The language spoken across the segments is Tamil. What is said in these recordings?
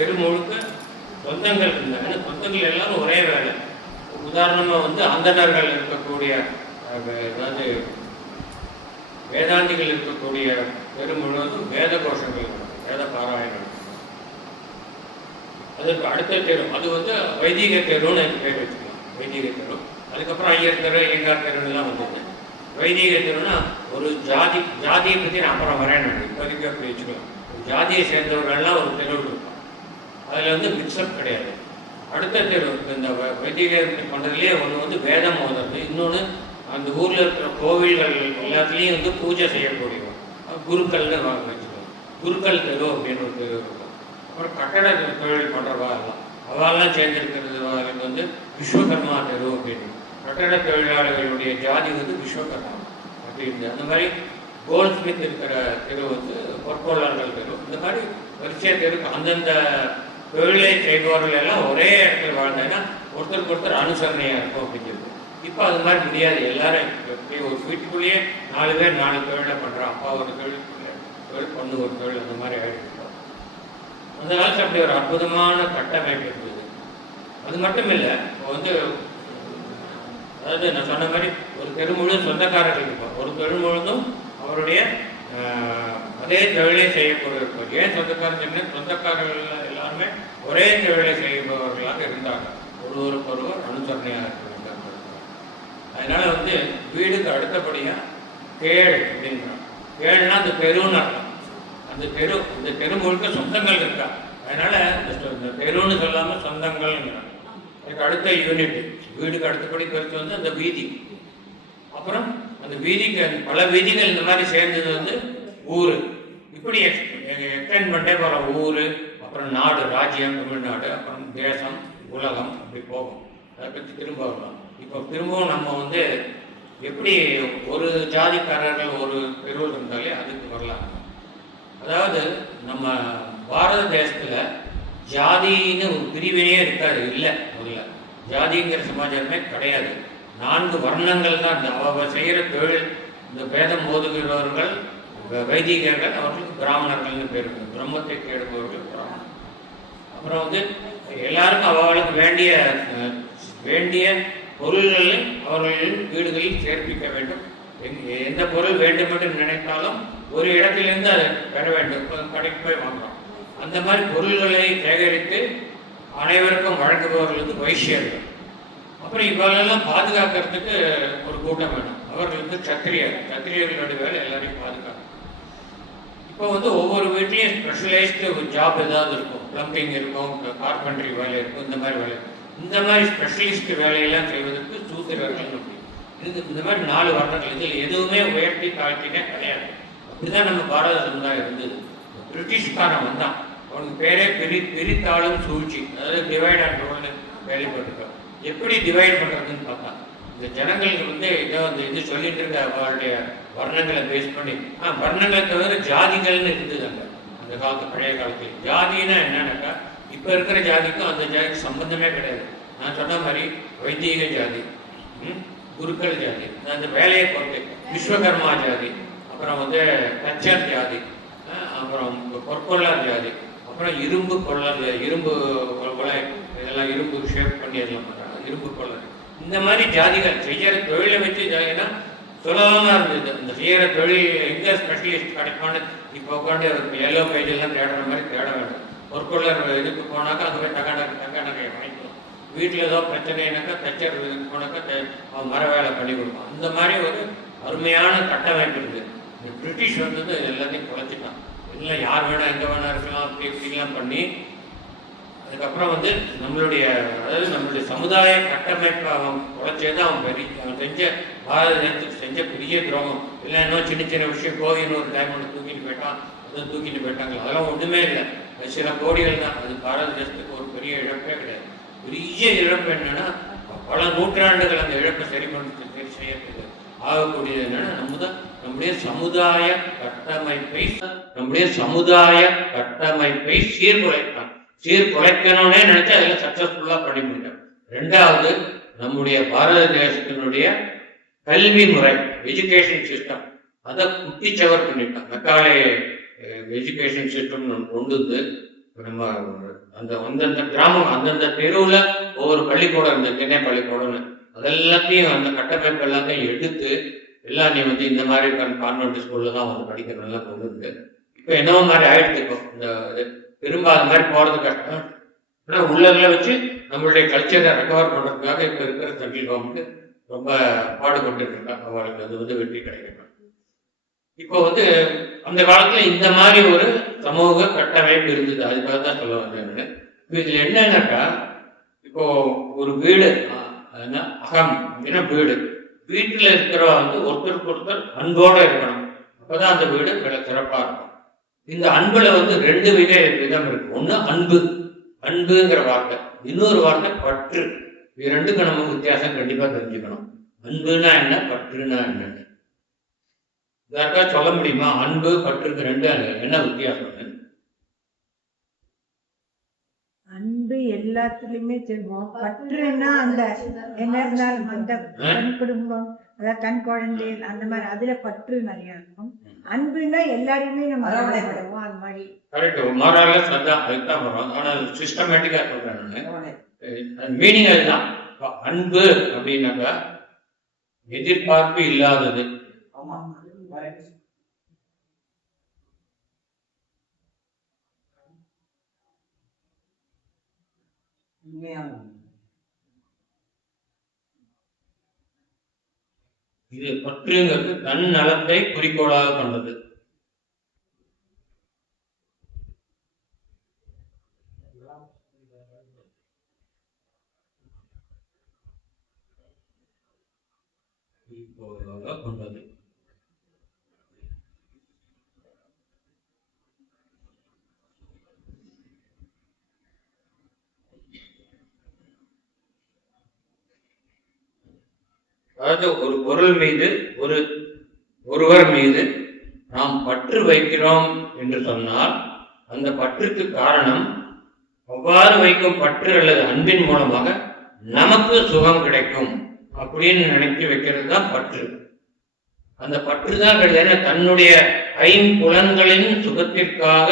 தெரு முழுக்க சொந்தங்கள் இருந்தாங்க. சொந்தங்கள் எல்லாரும் ஒரே வேலை. உதாரணமாக வந்து அந்தணர்கள் இருக்கக்கூடிய அதாவது வேதாந்திகள் இருக்கக்கூடிய தெரு முழுவதும் வேத கோஷங்கள், வேத பாராயணம். அதற்கு அடுத்த தெரு அது வந்து வைதிக தெருன்னு பேர் வச்சுக்கலாம், வைதிக தெரு. அதுக்கப்புறம் ஐயர் தெரு, ஐயங்கார் தெருலாம் வந்தது. வைதிக தெருன்னா ஒரு ஜாதியை பற்றி நான் அப்புறம் வரேன், இப்போதைக்கு அப்படி வச்சுக்கலாம். ஜாதியை சேர்ந்தவர்கள்லாம் ஒரு தெரு இருக்கும், அதில் வந்து மிக்சப் கிடையாது. அடுத்த தெரு இந்த வைதிக பண்ணுறதுலேயே ஒன்று வந்து வேதம் ஓதுறது, இன்னொன்று அந்த ஊரில் இருக்கிற கோவில்கள் எல்லாத்துலேயும் வந்து பூஜை செய்யக்கூடியவங்க குருக்கள்னு வச்சுக்கோங்க. குருக்கள் தெரு அப்படின்னு ஒரு தெரு இருக்கும். அப்புறம் கட்டட தொழில் பண்ணுறவா அவெல்லாம் சேர்ந்துருக்கிறது வந்து விஸ்வகர்மா தெரு அப்படின்னு. கட்டட தொழிலாளர்களுடைய ஜாதி வந்து விஸ்வகர்மா அப்படின்னு. அந்த மாதிரி கோல்ட் ஸ்மித் இருக்கிற தெரு வந்து பொற்கொள்ளாளர்கள் தெரு. இந்த மாதிரி வரிசைய தெருக்கு அந்தந்த தொழிலை செய்பவர்கள் எல்லாம் ஒரே இடத்துல வாழ்ந்தேன்னா ஒருத்தருக்கு ஒருத்தர் அனுசரணையாக இருக்கும் அப்படிங்கிறது. இப்போ அது மாதிரி முடியாது. எல்லாரும் ஒரு வீட்டுக்குள்ளேயே 4 பேர் 4 தொழிலை பண்ணுறோம். அப்பா ஒரு தொழில் பொண்ணு ஒரு தொழில், அந்த மாதிரி ஆகிட்டு. அந்த காலத்தில் அப்படி ஒரு அற்புதமான கட்டமைப்பு இருந்தது. அது மட்டும் இல்லை, இப்போ வந்து அதாவது நான் சொன்ன மாதிரி ஒரு தெரு முழுவதும் சொந்தக்காரர்கள் இருப்பார். ஒரு தெரு முழுவதும் அவருடைய அதே தொழிலை செய்யக்கூடியவர். ஏன் சொந்தக்காரர்கள்? சொந்தக்காரர்கள் எல்லாருமே ஒரே தொழிலை செய்பவர்களாக இருந்தாங்க. ஒருவருக்கொருவர் அனுசரணையாக இருக்க வேண்டும். அதனால வந்து வீடுக்கு அடுத்தபடியாக கேள் அப்படிங்கிறோம். கேள்னா அந்த தெருன்னு அர்த்தம். அந்த தெரு முழுக்க சொந்தங்கள் இருக்கா. அதனால இந்த தெருன்னு சொல்லாமல் சொந்தங்கள்ங்கிறாங்க. அதுக்கு அடுத்த யூனிட் வீடுக்கு அடுத்தபடி கருத்து வந்து அந்த வீதி. அப்புறம் அந்த வீதிக்கு பல வீதிகள் இந்த மாதிரி சேர்ந்தது வந்து ஊர். இப்படி எக்ஸ்டெண்ட் பண்ணிட்டே போகிற ஊர், அப்புறம் நாடு, ராஜ்யம், தமிழ்நாடு, அப்புறம் தேசம், உலகம், அப்படி போகும். அதை பற்றி திரும்ப வரலாம். இப்போ திரும்பவும் நம்ம வந்து எப்படி ஒரு ஜாதிக்காரர்கள் ஒரு தெருவில் இருந்தாலே அதுக்கு வரலாம். அதாவது நம்ம பாரத தேசத்தில் ஜாதின்னு ஒரு பிரிவினையே இருக்காது. இல்லை, முதல்ல ஜாதிங்கிற சமாச்சாரமே கிடையாது. 4 வர்ணங்கள் தான். அவர்கள் செய்கிற தொழில், இந்த வேதம் ஓதுகிறவர்கள் வைதிகர்கள், அவர்களுக்கு பிராமணர்கள்னு பேர் இருக்கு. பிரம்மத்தை தேடுபவர்கள் பிராமணர். அப்புறம் வந்து எல்லாருக்கும் அவர்களுக்கு வேண்டிய பொருள்களை அவர்களின் வீடுகளில் சேர்ப்பிக்க வேண்டும். எந்த பொருள் வேண்டும் என்று நினைத்தாலும் ஒரு இடத்திலிருந்து அதை பெற வேண்டும். கடைக்கு போய் வாங்கலாம். அந்த மாதிரி பொருள்களை சேகரித்து அனைவருக்கும் வழங்குபவர்கள் வந்து வைசியர்கள். அப்புறம் இவர்களெல்லாம் பாதுகாக்கிறதுக்கு ஒரு கூட்டம் வேணும். அவர்களுக்கு சத்திரியர்களுடைய வேலை எல்லாரையும் பாதுகாக்கும். இப்போ வந்து ஒவ்வொரு வீட்லேயும் ஸ்பெஷலைஸ்டு ஒரு ஜாப் ஏதாவது இருக்கும். பிளம்பிங் இருக்கும், கார்பென்ட்ரி வேலை இருக்கும், இந்த மாதிரி வேலை இருக்கும். இந்த மாதிரி ஸ்பெஷலிஸ்ட் வேலையெல்லாம் செய்வதற்கு சூத்திரர்கள் அப்படி இந்த மாதிரி 4 வர்ணங்கள். இதில் எதுவுமே உயர்த்தி தாழ்த்தினே கிடையாது. அப்படிதான் நம்ம பாரத சமுதாயம் இருந்தது. பிரிட்டிஷ்காரன் வந்தான், அவனுக்கு பேரே பிரித்தாளும் சூழ்ச்சி, அதாவது டிவைட் அண்ட் ரூல்னு கேள்விப்பட்டிருக்கோம். எப்படி டிவைட் பண்ணுறதுன்னு பார்த்தா, இந்த ஜனங்களுக்கு வந்து ஏதோ அந்த இது சொல்லிட்டு இருக்க அவருடைய வர்ணங்களை பேஸ் பண்ணி வர்ணங்களை தவிர ஜாதிகள்னு இருந்தது அந்த காலத்து பழைய காலத்தில். ஜாதின்னா என்னன்னாக்கா இப்போ இருக்கிற ஜாதிக்கும் அந்த ஜாதிக்கு சம்பந்தமே கிடையாது. நான் சொன்ன மாதிரி வைதிக ஜாதி, குருக்கள் ஜாதி, அந்த வேலையை பொறுத்து விஸ்வகர்மா ஜாதி, அப்புறம் வந்து தச்சர் ஜாதி, அப்புறம் பொற்கொள்ளார் ஜாதி, அப்புறம் இரும்பு கொள்ளர், இரும்பு கொலை, இதெல்லாம் இரும்பு ஷேப் பண்ணி அதெல்லாம் பண்ணுறாங்க, இரும்பு கொள்ளர். இந்த மாதிரி ஜாதிகள் செய்கிற தொழிலை வச்சு ஜாதினா சுலபமாக இருந்தது. இந்த செய்கிற தொழில் எங்கே ஸ்பெஷலிஸ்ட் கிடைப்பான்னு இப்போ உட்காந்து எல்லோ பேஜெல்லாம் தேடுற மாதிரி தேட வேண்டும். பொற்கொள்ளர் இதுக்கு போனாக்கா அங்கே போய் தங்க நகையை வாங்கிக்கலாம். வீட்டில் ஏதோ பிரச்சனைனாக்கா தச்சர் இதுக்கு போனாக்கா அவன் மர வேலை பண்ணி கொடுப்பான். அந்த மாதிரி ஒரு அருமையான கட்டமைப்பு இருக்குது. இந்த பிரிட்டிஷ் வந்தது எல்லாத்தையும் குறைச்சிட்டான். இல்லை யார் வேணால் எங்கே வேணா இருக்கலாம், அப்படி இப்படிலாம் பண்ணி அதுக்கப்புறம் வந்து நம்மளுடைய சமுதாய கட்டமைப்பை அவன் குறைச்சது அவன் செஞ்ச பாரத தேசத்துக்கு செஞ்ச பெரிய துரோகம். இல்லை இன்னும் சின்ன சின்ன விஷயம், கோவின்னு ஒரு டைம் ஒன்று தூக்கிட்டு போயிட்டான், அதை தூக்கிட்டு போயிட்டாங்க. அதெல்லாம் ஒன்றுமே இல்லை, சில கோடிகள் தான். அது பாரத தேசத்துக்கு ஒரு பெரிய இழப்பே கிடையாது. பெரிய இழப்பு என்னன்னா பல நூற்றாண்டுகள் அந்த இழப்பை சரி செய்யறது ஆகக்கூடியது என்னன்னா நம்முடைய சமுதாய கட்டமைப்பை சீர்குலைக்கணும்னே நினைச்சு அதில் சக்சஸ்ஃபுல்லா பண்ணி முடியும். 2வது, நம்முடைய பாரத தேசத்தினுடைய கல்வி முறை, எஜுகேஷன் சிஸ்டம், அதை குட்டிச்சவர் பண்ணிட்டான். மெக்காலே எஜுகேஷன் சிஸ்டம் கொண்டு வந்து நம்ம அந்த அந்தந்த கிராமம் அந்தந்த தெருவில் ஒவ்வொரு பள்ளிக்கூடம் இருந்தது, திண்ணை பள்ளிக்கூடம்னு. அதெல்லாத்தையும் அந்த கட்டமைப்பு எல்லாத்தையும் எடுத்து எல்லாம் நீ வந்து இந்த மாதிரி கான்வென்ட் ஸ்கூல்ல தான் வந்து படிக்கிறதெல்லாம் கொண்டு வந்து இப்போ என்னவோ மாதிரி ஆயிடுச்சு. இந்த திரும்ப அது மாதிரி போகிறது கஷ்டம். ஆனால் உள்ளதில் வச்சு நம்மளுடைய கல்ச்சரை ரெக்கவர் பண்ணுறதுக்காக இப்போ இருக்கிற சென்ட்ரல் கவர்மெண்ட் ரொம்ப பாடுபட்டு இருக்காங்க. அவளுக்கு அது வந்து வெற்றி கிடைக்கணும். இப்போ வந்து அந்த காலத்துல இந்த மாதிரி ஒரு சமூக கட்டமைப்பு இருந்தது. அதுக்காக தான் சொல்ல வந்தேன். இதுல என்னன்னாக்கா, இப்போ ஒரு வீடு அகம் அப்படின்னா வீடு, வீட்டுல இருக்கிற வந்து ஒருத்தருக்கு ஒருத்தர் அன்போட இருக்கணும். அப்பதான் அந்த வீடு சிறப்பா இருக்கும். இந்த அன்புல வந்து ரெண்டு விதம் இருக்கு. ஒண்ணு அன்பு, அன்புங்கிற வார்த்தை. இன்னொரு வார்த்தை பற்று. இது ரெண்டுக்கும் நமக்கு வித்தியாசம் கண்டிப்பா தெரிஞ்சுக்கணும். அன்புனா என்ன, பற்றுனா என்னன்னு யாருக்கா சொல்ல முடியுமா? அன்பு பற்றுக்கு ரெண்டு என்ன வித்தியாசம்? அன்பு எல்லாத்துலயுமே சொல்லுவோம். பற்றுன்னா அந்த என்ன இருந்தாலும் அந்த கண் குடும்பம், அதாவது கண் குழந்தை அந்த மாதிரி அதுல பற்று நிறைய இருக்கும். அன்புன்னா எல்லாரையுமே நம்ம அரவணைப்படுவோம். அது மாதிரி கரெக்ட். மாறாக அதான் அதுதான் வரும். ஆனா சிஸ்டமேட்டிக்கா சொல்றேன். மீனிங் அதுதான். அன்பு அப்படின்னாக்கா எதிர்பார்ப்பு இல்லாதது. இது பற்றுங்கிறது தன் நலத்தை குறிக்கோளாக கொண்டது. கொண்டது. அதாவது ஒரு பொருள் மீது ஒருவர் மீது நாம் பற்று வைக்கிறோம் என்று சொன்னால் அந்த பற்றுக்கு காரணம் அவ்வாறு வைக்கும் பற்று அல்லது அன்பின் மூலமாக நமக்கு சுகம் கிடைக்கும் அப்படின்னு நினைத்து வைக்கிறது தான் பற்று. அந்த பற்று தான் கிடையாது. தன்னுடைய ஐம்புலன்களின் சுகத்திற்காக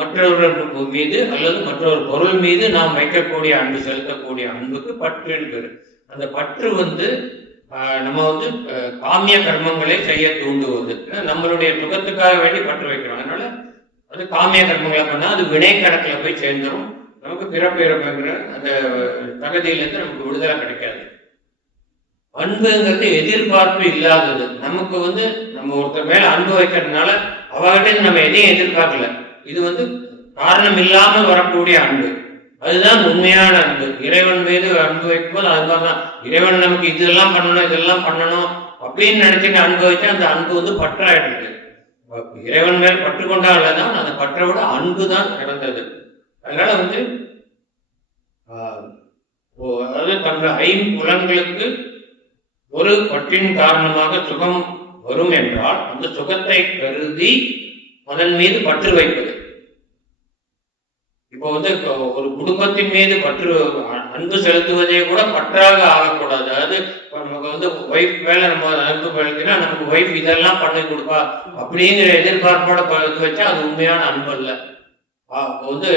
மற்றவர்கள் மீது அல்லது மற்றொரு பொருள் மீது நாம் வைக்கக்கூடிய அன்பு, செலுத்தக்கூடிய அன்புக்கு பற்று இருக்கிறது. அந்த பற்று வந்து நம்ம வந்து காமிய கர்மங்களை செய்ய தூண்டுவது. நம்மளுடைய சுகத்துக்காக வேண்டி பற்று வைக்கிறோம். அதனால அது காமிய கர்மங்களை பண்ணா அது வினை கணக்கில் போய் சேர்ந்துடும். நமக்கு பிறப்பிறப்புங்கிற அந்த தகுதியிலேருந்து நமக்கு விடுதலை கிடைக்காது. அன்புங்கிறது எதிர்பார்ப்பு இல்லாதது. நமக்கு வந்து நம்ம ஒருத்தர் மேல அன்பு வைக்கிறதுனால அவர்கிட்ட நம்ம எதையும் எதிர்பார்க்கல. இது வந்து காரணம் இல்லாமல் வரக்கூடிய அன்பு. அதுதான் உண்மையான அன்பு. இறைவன் மீது அன்பு வைக்கும்போது அதுதான் இறைவன் நமக்கு இதெல்லாம் பண்ணணும் அப்படின்னு நினைச்சுட்டு அன்பு வச்சா அந்த அன்பு வந்து பற்றாயிடுது. இறைவன் மேல் பற்று கொண்டால்தான் அந்த பற்றை விட அன்பு தான் சிறந்தது. அதனால வந்து அதாவது தங்கள் ஐம்புலன்களுக்கு ஒரு பற்றின் காரணமாக சுகம் வரும் என்றால் அந்த சுகத்தை கருதி அதன் மீது பற்று வைப்பது. இப்போ வந்து ஒரு குடும்பத்தின் மீது பற்று அன்பு செலுத்துவதே கூட பற்றாக ஆகக்கூடாது. அதாவது நமக்கு வந்து ஒய்ஃப் மேல நம்ம அன்பு செலுத்தினா நமக்கு ஒய்ஃப் இதெல்லாம் பண்ணி கொடுப்பா அப்படிங்கிற எதிர்பார்ப்போட பழகு வச்சா அது உண்மையான அன்பு அல்ல. வந்து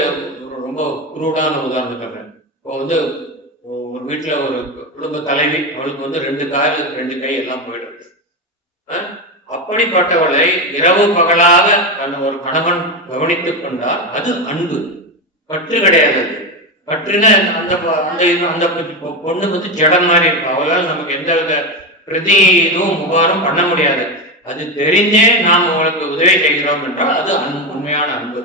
ரொம்ப குரூடான உதாரணம் சொல்றேன். இப்போ வந்து ஒரு வீட்டுல ஒரு குடும்ப தலைவி, அவளுக்கு வந்து 2 கால் 2 கை எல்லாம் போயிடும். அப்படிப்பட்டவளை இரவு பகலாக ஒரு கணவன் கவனித்துக் கொண்டால் அது அன்பு, பற்று கிடையாது. பற்றுன்னா அந்த அந்த பொண்ணு வந்து ஜடம் மாதிரி இருக்கும். அவளால் நமக்கு எந்த வித பிரதி இதுவும் உபகாரம் பண்ண முடியாது. அது தெரிஞ்சே நாம் அவங்களுக்கு உதவி செய்கிறோம் என்றால் அது உண்மையான அன்பு.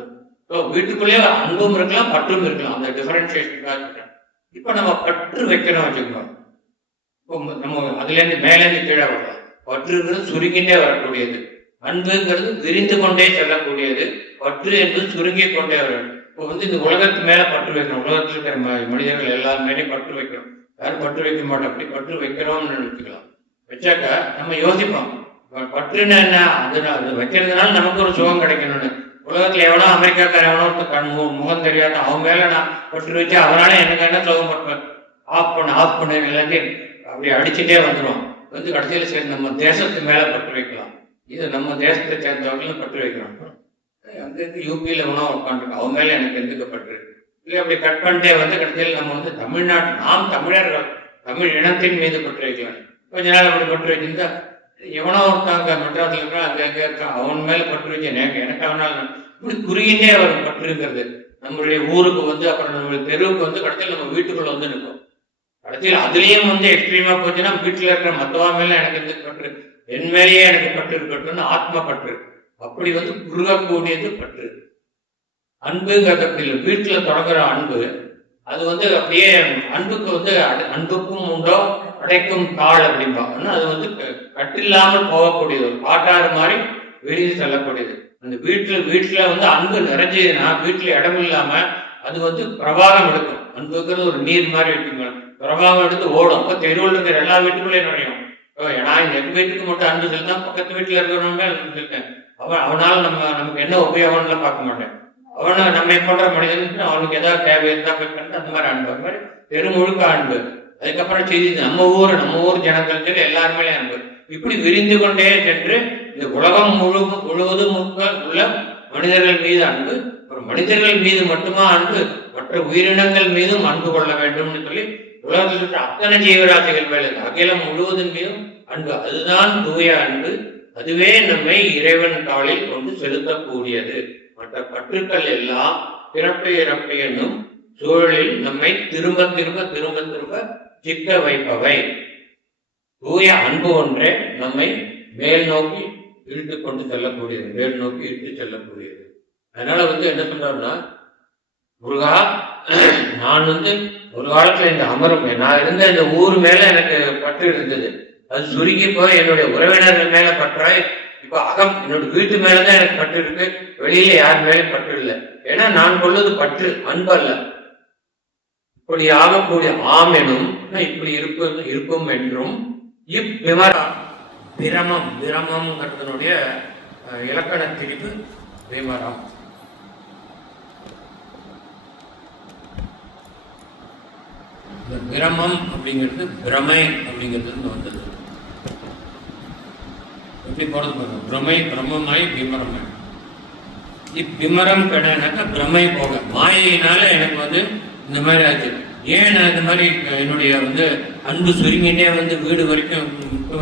வீட்டுக்குள்ளேயே அன்பும் இருக்கலாம், பற்றும் இருக்கலாம். அந்த டிஃபரன்சியேஷனுக்காக இப்ப நம்ம பற்று வைக்கணும் வச்சுக்கோங்க. இப்போ நம்ம அதுல இருந்து மேலேருந்து கீழே வரலாம். பற்றுங்கிறது சுருங்கிட்டே வரக்கூடியது, அன்புங்கிறது விரிந்து கொண்டே செல்லக்கூடியது, பற்று என்பது சுருங்கி கொண்டே வரும். இப்போ வந்து இந்த உலகத்து மேல பற்று வைக்கணும். உலகத்தில் இருக்கிற மனிதர்கள் எல்லாருமே பற்று வைக்கணும். யாரும் பற்று வைக்க மாட்டோம். அப்படி பற்று வைக்கிறோம்னு நினைச்சுக்கலாம். வச்சாக்க நம்ம யோசிப்போம், பற்றுன்னு என்ன, அது வைக்கிறதுனால நமக்கு ஒரு சுகம் கிடைக்கணும்னு. உலகத்துல எவனோ அமெரிக்காக்கார எவனோ முகம் தெரியாத அவன் மேல நான் பற்று வச்சு அவனால எனக்கு என்ன சுகம் பண்றேன், ஆஃப் பண்ணு எல்லாத்தையும் அப்படி அடிச்சுட்டே வந்துடும். வந்து கடைசியில சரி நம்ம தேசத்து மேல பற்று வைக்கலாம். இது நம்ம தேசத்தை சேர்ந்தவர்கள் பற்று வைக்கிறோம். அங்கேருந்து யூபியில் உணவு உட்காந்துருக்கு, அவன் மேலே எனக்கு எதுக்கு பற்று இல்லை. அப்படி கட் பண்ணிட்டே வந்து கடைசியில் நம்ம வந்து தமிழ்நாட்டு நாம் தமிழர்கள் தமிழ் இனத்தின் மீது பற்று வைக்கலாம். கொஞ்ச நாள் அப்படி பற்று வச்சிருந்தா எவனோ ஒருத்தாங்க மெட்ராஸில் இருக்கான், அங்கே அங்கே இருக்கான், அவன் மேலே பற்று வச்சேன் எனக்கு அவனால் இப்படி குறுகிட்டே அவர் பற்றுங்கிறது. நம்மளுடைய ஊருக்கு வந்து அப்புறம் நம்மளுடைய தெருவுக்கு வந்து கடைசியில் நம்ம வீட்டுக்குள்ள வந்து நிற்கும். கடைசியில் அதுலேயும் வந்து எக்ஸ்ட்ரீமா போச்சுன்னா வீட்டில் இருக்கிற மத்தவா மேல எனக்கு எந்த பற்று, என் மேலேயே எனக்கு பற்று இருக்கட்டும்னு ஆத்ம பற்று. அப்படி வந்து குறுகக்கூடியது பற்று. அன்புங்கிறது அப்படி இல்லை. வீட்டுல தொடங்குற அன்பு அது வந்து அப்படியே அன்புக்கு வந்து அன்புக்கும் உண்டோ அடைக்கும் தாள் அப்படிம்பாங்க. அது வந்து கட்டில்லாமல் போகக்கூடியது, ஒரு பாட்டாறு மாதிரி விரிந்து செல்லக்கூடியது. அந்த வீட்டுல வந்து அன்பு நிறைஞ்சதுன்னா வீட்டுல இடம் இல்லாம அது வந்து பிரபாகம் எடுக்கும். அன்புங்கிறது ஒரு நீர் மாதிரி இருக்குங்க, பிரபாகம் எடுத்து ஓடும். அப்ப தெருவில் இருக்கிற எல்லா வீட்டுக்குள்ளேயும் நுழையும். நான் எங்க வீட்டுக்கு மட்டும் அன்பு செலுத்தா பக்கத்து வீட்டுல இருக்கிறவங்க இருக்கேன். அவனால நமக்கு என்ன உபயோகம்லாம் பார்க்க மாட்டேன். அவனை நம்ம போன்ற மனிதனுக்கு அவனுக்கு ஏதாவது தேவை இருந்தா அந்த மாதிரி அன்பு, அந்த மாதிரி தெரு முழுக்க அன்பு. அதுக்கப்புறம் செய்தி நம்ம ஊர் ஜனங்கள் சரி எல்லாருமே அன்பு. இப்படி விரிந்து கொண்டே சென்று இந்த உலகம் முழுவதும் உள்ள மனிதர்கள் மீது அன்பு, ஒரு மனிதர்கள் மீது மட்டுமா அன்பு, மற்ற உயிரினங்கள் மீதும் அன்பு கொள்ள வேண்டும்னு சொல்லி உலகத்தில் இருக்கிற அத்தனை ஜீவராசிகள் மேல அகிலம் முழுவதன் மீதும் அன்பு. அதுதான் தூய அன்பு. அதுவே நம்மை இறைவன் காலில் கொண்டு செலுத்தக்கூடியது. மற்ற பற்றுக்கள் எல்லாம் பிறப்பு இறப்பு என்னும் சூழலில் நம்மை திரும்ப திரும்ப சிக்க வைப்பவை. தூய அன்பு ஒன்றே நம்மை மேல் நோக்கி இழுத்து கொண்டு செல்லக்கூடியது, மேல் நோக்கி இழுத்து செல்லக்கூடியது. அதனால வந்து என்ன சொல்றாருன்னா, முருகா நான் வந்து ஒரு காலத்துல இந்த அமரும் நான் இருந்த இந்த ஊர் மேல எனக்கு பற்று இருந்தது. அது சுருங்கி போய் என்னுடைய உறவினர்கள் மேல பற்றாய் இப்ப என்னோட வீட்டு மேலதான் எனக்கு பற்று இருக்கு, வெளியில யார் மேலும் பற்று இல்லை. ஏன்னா நான் கொள்வது பற்று, அன்பு அல்ல. இப்படி ஆகக்கூடிய ஆம் எனும் இப்படி இருக்கும் என்றும் பிரமம்ங்கிறதுனுடைய இலக்கண திரிவு விமரம். இந்த பிரமம் அப்படிங்கிறது பிரமை அப்படிங்கிறது வந்தது. எப்படி போறது பாருங்க, பிரமை பிரம்மமாய் விமரமாய். இவ்விமரம் கிடையாதுனாக்கா பிரமை போக மாயினால எனக்கு வந்து இந்த மாதிரி ஆச்சு. ஏன் நான் இந்த மாதிரி என்னுடைய வந்து அன்பு சுருங்கிட்டே வந்து வீடு வரைக்கும்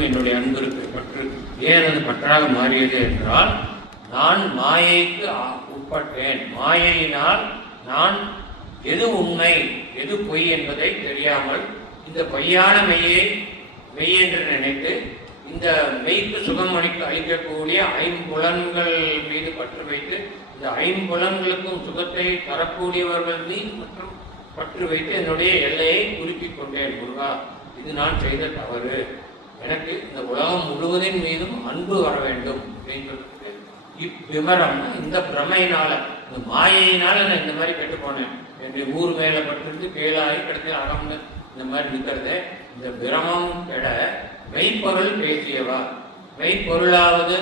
என்னுடைய அன்பு இருக்கு பற்று ஏன் அது பற்றாக மாறியது என்றால், நான் மாயைக்கு உட்பட்டேன். மாயையினால் நான் எது உண்மை எது பொய் என்பதை தெரியாமல் இந்த பொய்யான மெய் என்று நினைத்து இந்த மெய்க்கு சுகம் அளிக்கக்கூடிய ஐம்புலன்கள் மீது பற்று வைத்து இந்த ஐம்புலன்களுக்கும் சுகத்தை தரக்கூடியவர்கள் மீது மற்றும் பற்று வைத்து என்னுடைய எல்லையை குறிப்பிக் கொண்டேன். முருகா, இது நான் செய்த தவறு, எனக்கு இந்த உலகம் முழுவதின் மீதும் அன்பு வர வேண்டும் அப்படின்றது. இவ்விமரம் இந்த பிரமையினால இந்த மாயையினால நான் இந்த மாதிரி கெட்டு போனேன் என்று ஊர் மேல பட்டு கேளாகி கிடைச்சி அகம்னு இந்த மாதிரி நிற்கிறதே. இந்த பிரமம் கெட மெய்ப்பொருள் பேசியவா. மெய்ப்பொருளாவது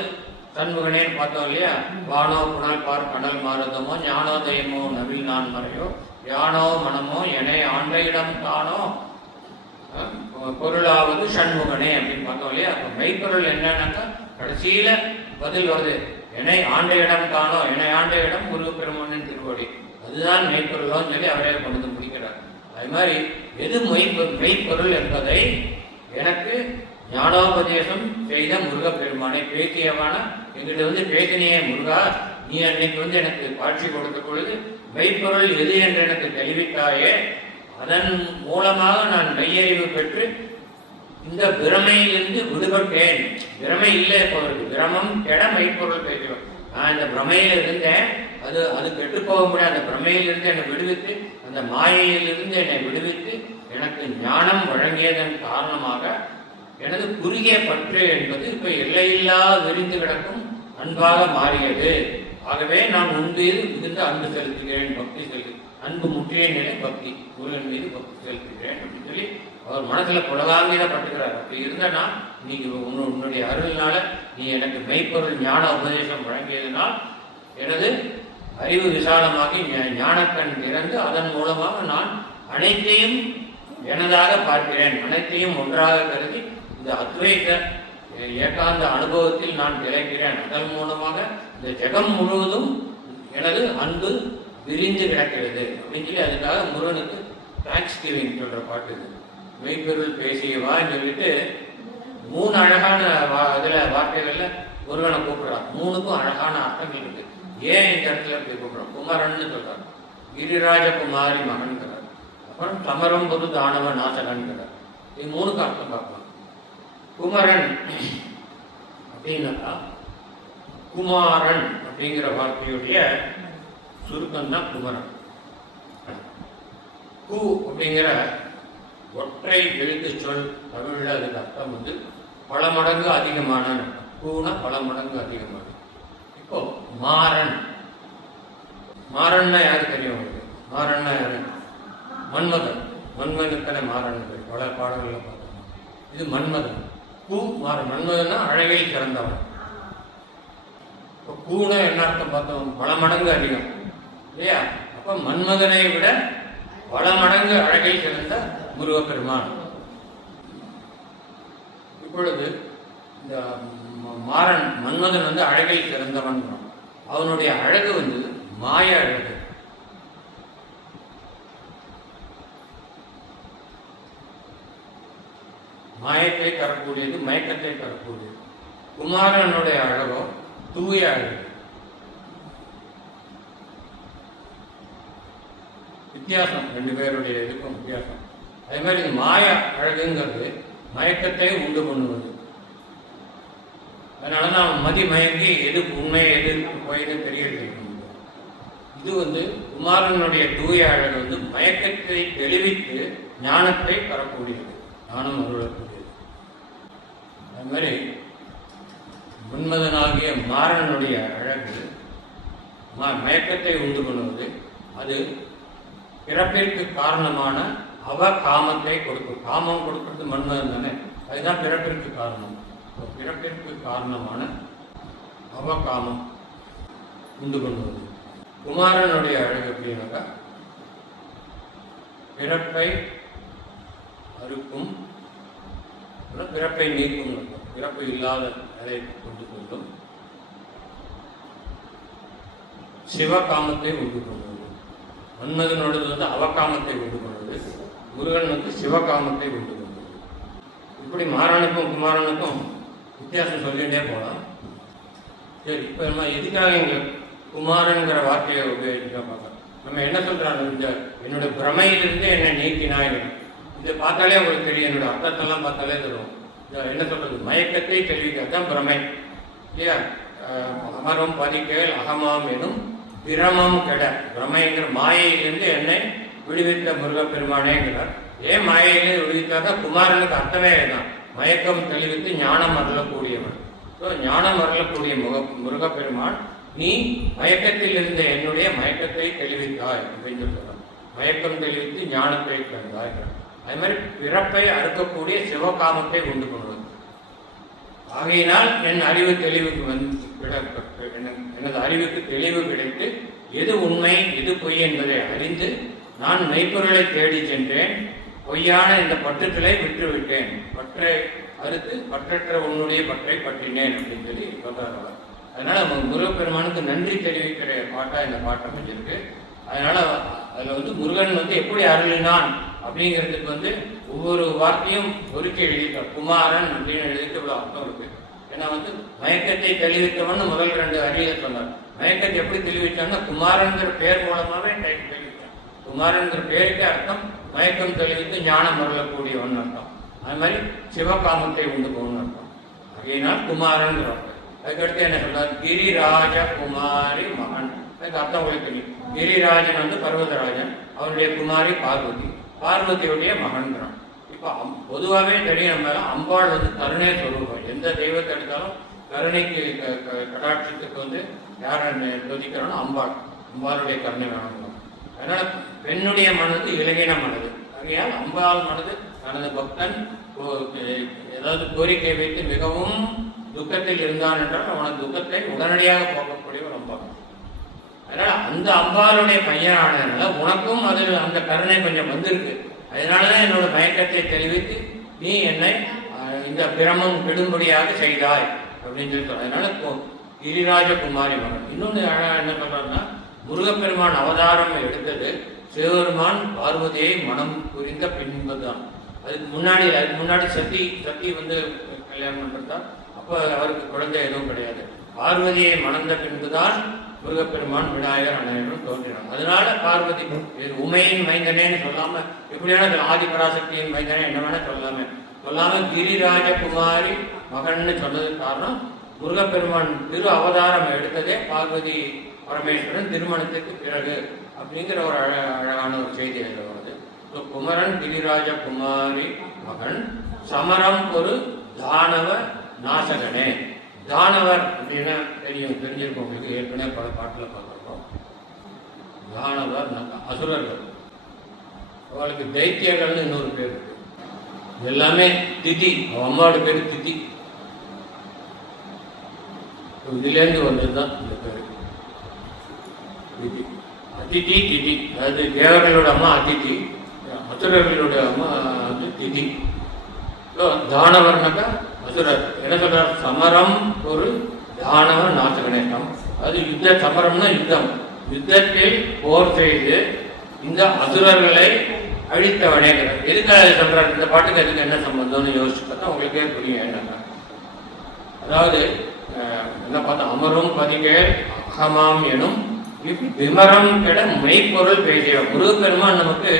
தன்முகனேன்னு பார்த்தோம் இல்லையா. வானோ புனல் பார் கடல் மாறுதமோ ஞானோதயமோ நவில் நான் மறையோ யானோ மனமோ என ஆண்ட இடம் தானோ பொருளாவது சண்முகனே அப்படின்னு பார்த்தோம் இல்லையா. அப்ப மெய்ப்பொருள் என்னன்னாக்கா கடைசியில பதில் வருது, என்னை ஆண்ட இடம் தானோ, என்னை ஆண்ட இடம் முருக பெருமானின் திருவடி, அதுதான் மெய்ப்பொருளோன்னு சொல்லி அவரே கொண்டு முடிக்கிறார். அது மாதிரி எது மெய்ப்பொருள் என்பதை எனக்கு ஞானோபதேசம் செய்த முருகப்பெருமானை பேசியவான எங்கிட்ட வந்து பேசினியே முருகா, நீ அன்னைக்கு வந்து எனக்கு காட்சி கொடுத்த பொழுது மெய்ப்பொருள் எது என்று எனக்கு தெரிவித்தாயே, அதன் மூலமாக நான் மெய்யறிவு பெற்று இந்த பிரமையிலிருந்து விடுபட்டேன். பிரமை இல்லை இப்போ பிரமம் கெட மெய்ப்பொருள் பேசுவேன். நான் இந்த பிரமையில இருந்தேன், அது கெட்டு போக முடியாது. அந்த பிரமையிலிருந்து என்னை விடுவித்து அந்த மாயையிலிருந்து என்னை விடுவித்து எனக்கு ஞானம் வழங்கியதன் காரணமாக எனது குறுகிய பற்று என்பது இப்ப எல்லையில்லா விரிந்து கிடக்கும் அன்பாக மாறியது. ஆகவே நான் உண்மையில் மிகுந்த அன்பு செலுத்துகிறேன், பக்தி செலுத்து அன்பு முற்றிய நிலை பக்தி, முருகன் மீது பக்தி செலுத்துகிறேன் அப்படின்னு சொல்லி அவர் மனசுல புலகாங்கிதப்பட்டுக்கிறார். அப்படி இருந்தனா நீங்க உன்னுடைய அருள்னால நீ எனக்கு மெய்ப்பொருள் ஞான உபதேசம் வழங்கியதனால் எனது அறிவு விசாலமாகி ஞானக்கண் திறந்து அதன் மூலமாக நான் அனைத்தையும் எனதாக பார்க்கிறேன், அனைத்தையும் ஒன்றாக கருதி இந்த அத்வைத ஏகாந்த அனுபவத்தில் நான் திளைக்கிறேன். அதன் மூலமாக இந்த ஜெகம் முழுவதும் எனது அன்பு விரிந்து கிடக்கிறது அப்படின்னு சொல்லி அதுக்காக முருகனுக்கு தேங்க்ஸ் கிவிங் சொல்ற பாட்டு இது. மெய்ப்பொருள் பேசியவான்னு சொல்லிட்டு 3 அழகான இதுல வார்த்தைகள்ல முருகனை கூப்பிடுறான். 3க்கும் அழகான அர்த்தங்கள் இருக்கு. ஏன் இந்த இடத்துல இப்படி கூப்பிடுறோம்? குமரன் சொல்றாரு, கிரிராஜ குமாரி மகன்கிறார், அப்புறம் சமரம் பொது தானவ நாசகன்கிறார். இது 3க்கும் அர்த்தம் பார்க்கலாம். குமரன் அப்படின்னா குமாரன் அப்படிங்கிற வார்த்தையுடைய சுருக்கம் தான் குமரன். கு அப்படிங்கிற ஒற்றை எழுத்து சொல் தமிழ்ல அதுக்கு அர்த்தம் வந்து பல மடங்கு அதிகமான. கூனா பல மடங்கு அதிகமான. இப்போ மாறன், மாறன்னா யாரு தெரியும் உங்களுக்கு? மாறன்னா யாரு? மன்மதன். மன்மதனுக்கான மாறன் பல பாடல்களை பார்த்தோம். இது மன்மதன். பூ மாறன். மன்மதன்னா அழகில் சிறந்தவன். இப்போ கூனா என்ன அர்த்தம் பார்த்தோம்? பல மடங்கு அதிகம் இல்லையா? அப்ப மன்மதனை விட பல மடங்கு அழகில் சிறந்த முருகப்பெருமான். இப்பொழுது இந்த மாறன் மன்மதன் வந்து அழகில் சிறந்தவன். அவனுடைய அழகு வந்து மாய அழகு. மாயத்தை தரக்கூடியது, மயக்கத்தை தரக்கூடியது. குமாரனுடைய அழகோ தூய அழகு. வித்தியாசம், 2 பேருடைய இதுக்கும் வித்தியாசம். அதே மாதிரி மாய அழகுங்கிறது மயக்கத்தை உண்டு பண்ணுவது. அதனாலதான் மதி மயங்கி எது உண்மை எது போயின்னு தெரியறது. இது வந்து குமாரனுடைய தூய அழகு வந்து மயக்கத்தை தெளிவித்து ஞானத்தை தரக்கூடியது, ஞானம் அருளக்கூடியது. அது மாதிரி மன்மதனாகிய மாறனுடைய அழகு மயக்கத்தை உண்டு பண்ணுவது. அது பிறப்பிற்கு காரணமான அவ காமத்தை கொடுக்கும். காமம் கொடுக்கிறது மன்மதன் தானே, அதுதான் பிறப்பிற்கு காரணம். பிறப்பிற்கு காரணமான அவ காமம் உண்டு பண்ணுவது. குமாரனுடைய அழகு அப்படின்னாக்கா பிறப்பை அறுக்கும், பிறப்பை நீக்கும், பிறப்பு இல்லாத அதை கொண்டு கொள்ளும், சிவகாமத்தை உண்டு கொள்வது. மன்மதனோடு வந்து அவகாமத்தை உண்டு கொள்வது, முருகன் வந்து சிவகாமத்தை உண்டு கொள்வது. இப்படி மாறனுக்கும் குமாரனுக்கும் வித்தியாசம் சொல்லிகிட்டே போகலாம். சரி, இப்போ நம்ம எதுக்காக இங்கே குமாரன்கிற வார்த்தையை உபயோகிக்க பார்க்கலாம். நம்ம என்ன சொல்றாங்க? இந்த என்னோட பிரமையிலிருந்து என்னை நீக்கினாய். இதை பார்த்தாலே உங்களுக்கு தெரியும், என்னோட அர்த்தத்தெல்லாம் பார்த்தாலே தெரியும். என்ன சொல்றது? மயக்கத்தை தெளிவிக்கத்தான் பிரமை இல்லையா? அமரம் பதிக்கேள் அகமாம் எனும் பிரமம் கெட. பிரமைங்கிற மாயையிலிருந்து என்னை விடுவித்த முருகப்பெருமானேங்கிறார். ஏன் மாயையிலிருந்து விடுவித்தாக்கா குமாரனுக்கு அர்த்தமே தான் மயக்கம் தெளிவித்து ஞானம் அருளக்கூடியவன். ஞானம் அருளக்கூடிய முருகப்பெருமான், நீ மயக்கத்தில் இருந்த என்னுடைய மயக்கத்தை தெளிவித்தாய் அப்படின்னு சொல்றான். மயக்கம் தெளிவித்து ஞானத்தை தந்தாய். அது மாதிரி பிறப்பை அறுக்கக்கூடிய சிவகாமத்தை உண்டு கொள்வது. ஆகையினால் என் அறிவு தெளிவுக்கு எனது அறிவுக்கு தெளிவு கிடைத்து எது உண்மை எது பொய் என்பதை அறிந்து நான் மெய்ப்பொருளை தேடி சென்றேன். பொய்யான இந்த பற்றுக்களை விட்டுவிட்டேன். பற்றை அறுத்து பற்றற்ற உன்னுடைய பற்றை பற்றினேன் அப்படின்னு சொல்லி சொல்றாங்க. அதனால முருகப்பெருமானுக்கு நன்றி தெரிவிக்கிற பாட்டா இந்த பாட்டு அமைஞ்சிருக்கு. அதனால அதுல வந்து முருகன் வந்து எப்படி அருளினான் அப்படிங்கிறதுக்கு வந்து ஒவ்வொரு வார்த்தையும் ஒருக்கி எழுதிட்டார். குமாரன் அப்படின்னு எழுதிட்டு இவ்வளவு அர்த்தம் இருக்கு. ஏன்னா வந்து மயக்கத்தை தெளிவித்தவன் முதல் 2 அடியில சொன்னார். மயக்கத்தை எப்படி தெளிவிச்சான்னா குமாரன்கிற பேர் மூலமாவே தெளிவித்தான். குமாரன்கிற பேருக்கு அர்த்தம் மயக்கம் தெளிவித்து ஞானம் அருளக்கூடியவன் அர்த்தம். அது மாதிரி சிவகாமத்தை உண்டு போகணும்னு அர்த்தம். அதனால் குமாரன். அதுக்கடுத்து என்ன சொல்றாரு? கிரிராஜ குமாரி மகன். அதுக்கு அர்த்தம் உங்களுக்கு தெரியும். கிரிராஜன் வந்து பர்வதராஜன், அவருடைய குமாரி பார்வதி, பார்வதியுடைய மகன்கிறான். இப்ப பொதுவாகவே தெரியும், நம்ம அம்பாள் வந்து கருணை சொல்லுவோம். எந்த தெய்வத்தை எடுத்தாலும் கருணைக்கு கடாட்சத்துக்கு வந்து யாரை துதிக்கிறோம்னா அம்பாள். அம்பாளுடைய கருணை வேணும். அதனால பெண்ணுடைய மனது இலகின மனது. ஆகையால் அம்பாள் மனது தனது பக்தன் ஏதாவது கோரிக்கை வைத்து மிகவும் துக்கத்தில் இருந்தான் என்றால் அவனது துக்கத்தை உடனடியாக போக்கக்கூடிய ஒரு அம்பாள். அதனால அந்த அம்பாளுடைய பையனானதுனால உனக்கும் அது அந்த கருணை கொஞ்சம் வந்திருக்கு. அதனாலதான் என்னோட மயக்கத்தை தெரிவித்து நீ என்னை இந்த பிரமம் கெடும்படியாக செய்தாய் அப்படின்னு சொல்லி சொல்ற. அதனால கிரிராஜ குமாரி மகன். இன்னொன்று என்ன சொல்றாருன்னா முருகப்பெருமான் அவதாரம் எடுத்தது சிவபெருமான் பார்வதியை மனம் புரிந்த பின்புதான். அதுக்கு முன்னாடி சக்தி வந்து கல்யாணம் பண்றதா. அப்போ அவருக்கு குழந்தை எதுவும் கிடையாது. பார்வதியை மணந்த பின்புதான் முருகப்பெருமான் விநாயகர் அனைவரும் தோன்றினார். அதனால பார்வதி உமையின் மைந்தனேன்னு சொல்லாம எப்படியான ஆதிபராசக்தியின் மைந்தனே என்ன வேணா சொல்லாம கிரிராஜகுமாரி மகன்னு சொன்னதுக்கு காரணம் முருகப்பெருமான் திரு அவதாரம் எடுத்ததே பார்வதி பரமேஸ்வரன் திருமணத்துக்கு பிறகு அப்படிங்கிற ஒரு அழகான ஒரு செய்தி வருது. குமரன் கிரிராஜகுமாரி மகன் சமரம் ஒரு தானவ நாசகனே. தானவர் அப்படின்னா தெரிஞ்சிருக்கோம் உங்களுக்கு, ஏற்கனவே பல பாட்டில் பார்த்துருக்கோம். தானவர் அசுரர்கள், அவளுக்கு தைத்தியர்கள்னு இன்னொரு பேர் இருக்கு. எல்லாமே திதி, அம்மாவோட பேரு திதி. இதுலேருந்து வந்ததுதான் இந்த பேரு திதி. அதிதி திதி, அதாவது தேவர்களோட அம்மா அதிதி, அசுரர்களோட அம்மா வந்து திதி. தானவர்னாக்கா அசுரர். என்ன சொல்றார்? சமரம் ஒரு தானவ நாசகனேக்கம். அது யுத்த சமரம்னா யுத்தம். யுத்தத்தில் போர் செய்து இந்த அசுரர்களை அழித்தவனே. எதுக்காக சொல்றாரு இந்த பாட்டுக்கு? அதுக்கு என்ன சம்பந்தம்னு யோசிச்சு பார்த்தா உங்களுக்கே புரியும் என்னன்னா. அதாவது என்ன பார்த்தா, அமரும் பதிகேள் அகமாம் எனும் விமரம் கெட மெய்ப்பொருள் பேசிய முருகப்பெருமான் நமக்கு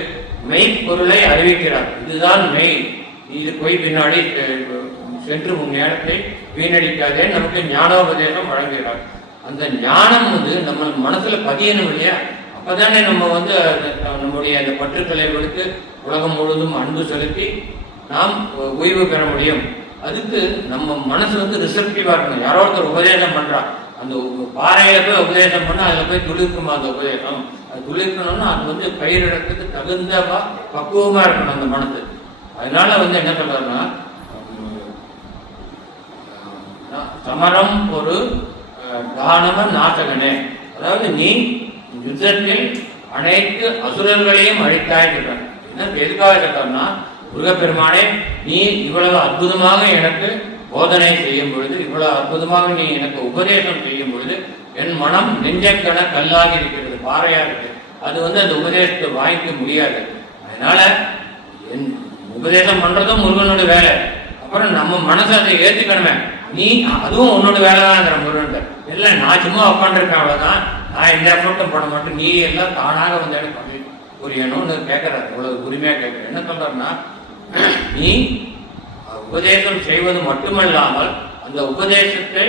மெய்ப்பொருளை அறிவிக்கிறார். இதுதான் மெய், இது போய் பின்னாடி சென்று உன் நேரத்தை வீணடிக்காதே நமக்கு ஞானோபதேசம் வழங்குகிறார். அந்த ஞானம் வந்து நம்ம மனசுல பதியணும் இல்லையா? அப்பதானே நம்ம வந்து நம்முடைய அந்த பற்றுக்களை விடுத்து உலகம் முழுவதும் அன்பு செலுத்தி நாம் ஓய்வு பெற முடியும். அதுக்கு நம்ம மனசு வந்து ரிசப்டிவா இருக்கணும். யாரோ ஒருத்தர் உபதேசம் பண்றா, அந்த பாறையில போய் உபதேசம் பண்ணா அதுல போய் துளிர்க்குமா அந்த உபதேசம்? அது துளிர்க்கணும்னா அது வந்து பயிரிடத்துக்கு தகுந்தவா பக்குவமா இருக்கணும் அந்த மனசு. அதனால வந்து என்ன சொல்றாருன்னா, சமரம் ஒரு தானவ நாசகனே. அதாவது நீ யுத்தத்தில் அனைத்து அசுரர்களையும் அழித்தாய் சொல்றாங்க. என்ன எதுக்காக கேட்டார்னா, முருகப்பெருமானே நீ இவ்வளவு அற்புதமாக எனக்கு போதனை செய்யும் பொழுது, இவ்வளவு அற்புதமாக நீ எனக்கு உபதேசம் செய்யும் பொழுது என் மனம் நெஞ்சக்கண கல்லாகி இருக்கிறது, பாறையா இருக்கு. அது வந்து அந்த உபதேசத்தை வாங்கிக்க முடியாது. அதனால என் உபதேசம் பண்றதும் முருகனோட வேலை. அப்புறம் நம்ம மனசை அதை ஏற்றுக்கணுமே. நீ அதுவும் உன்னோட வேலை தான் முருகன். இல்லை நான் சும்மா உட்காந்துருக்கேன், அவ்வளவுதான், நான் எந்த எஃபர்ட்டும் பண்ண மாட்டேன், நீ எல்லாம் தானாக வந்து பண்ணி புரியணும்னு கேட்கறாரு. இவ்வளவு உரிமையா கேட்கிறேன். என்ன சொல்றாருன்னா, நீ உபதேசம் செய்வது மட்டுமல்லாமல் அந்த உபதேசத்தை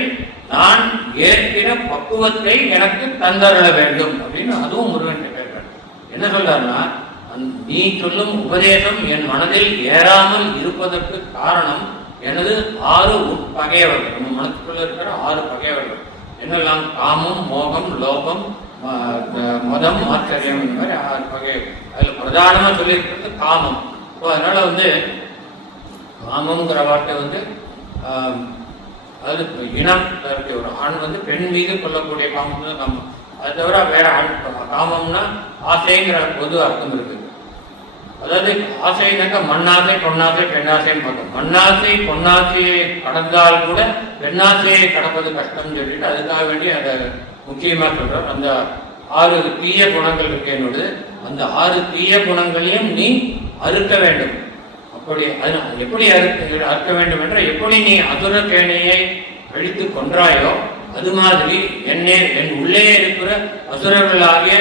நான் ஏற்கிற பக்குவத்தை எனக்கு தந்தருள வேண்டும் அப்படின்னு அதுவும் முருகன் கேட்கிறார். என்ன சொல்றாருன்னா, நீ சொல்லும் உபதேசம் என் மனதில் ஏறாமல் இருப்பதற்கு காரணம் எனது 6 பகையவர்கள். நம்ம மனத்துக்குள்ள இருக்கிற 6 பகையவர்கள் என்னெல்லாம்? காமம், மோகம், லோகம், மதம், ஆச்சரியம், இந்த மாதிரி 6 பகை. அதுல பிரதானமா சொல்லியிருக்கிறது காமம். அதனால வந்து காமம்ங்கிற வார்த்தை வந்து அதாவது இனம் இருக்க ஒரு ஆண் வந்து பெண் மீது கொள்ளக்கூடிய காமம் தான் காமம். அது தவிர வேற காமம்னா ஆசைங்கிற பொது அர்த்தம் இருக்குது. அதாவது ஆசைனாக்கா மண்ணாசை, பொன்னாசை, பெண்ணாசைன்னு பார்த்தோம். மண்ணாசை பொன்னாசையை கடந்தால் கூட பெண்ணாசையை கடப்பது கஷ்டம்னு சொல்லிட்டு அதுக்காக வேண்டி அதை முக்கியமா சொல்றார். அந்த 6 தீய குணங்கள் இருக்கேன்னு, அந்த 6 தீய குணங்களையும் நீ அறுக்க வேண்டும். அப்படி எப்படி அறுக்க வேண்டும் என்ற, எப்படி நீ அசுர சேனையை அழித்து கொன்றாயோ அது மாதிரி என் உள்ளே இருக்கிற அசுரர்களாகிய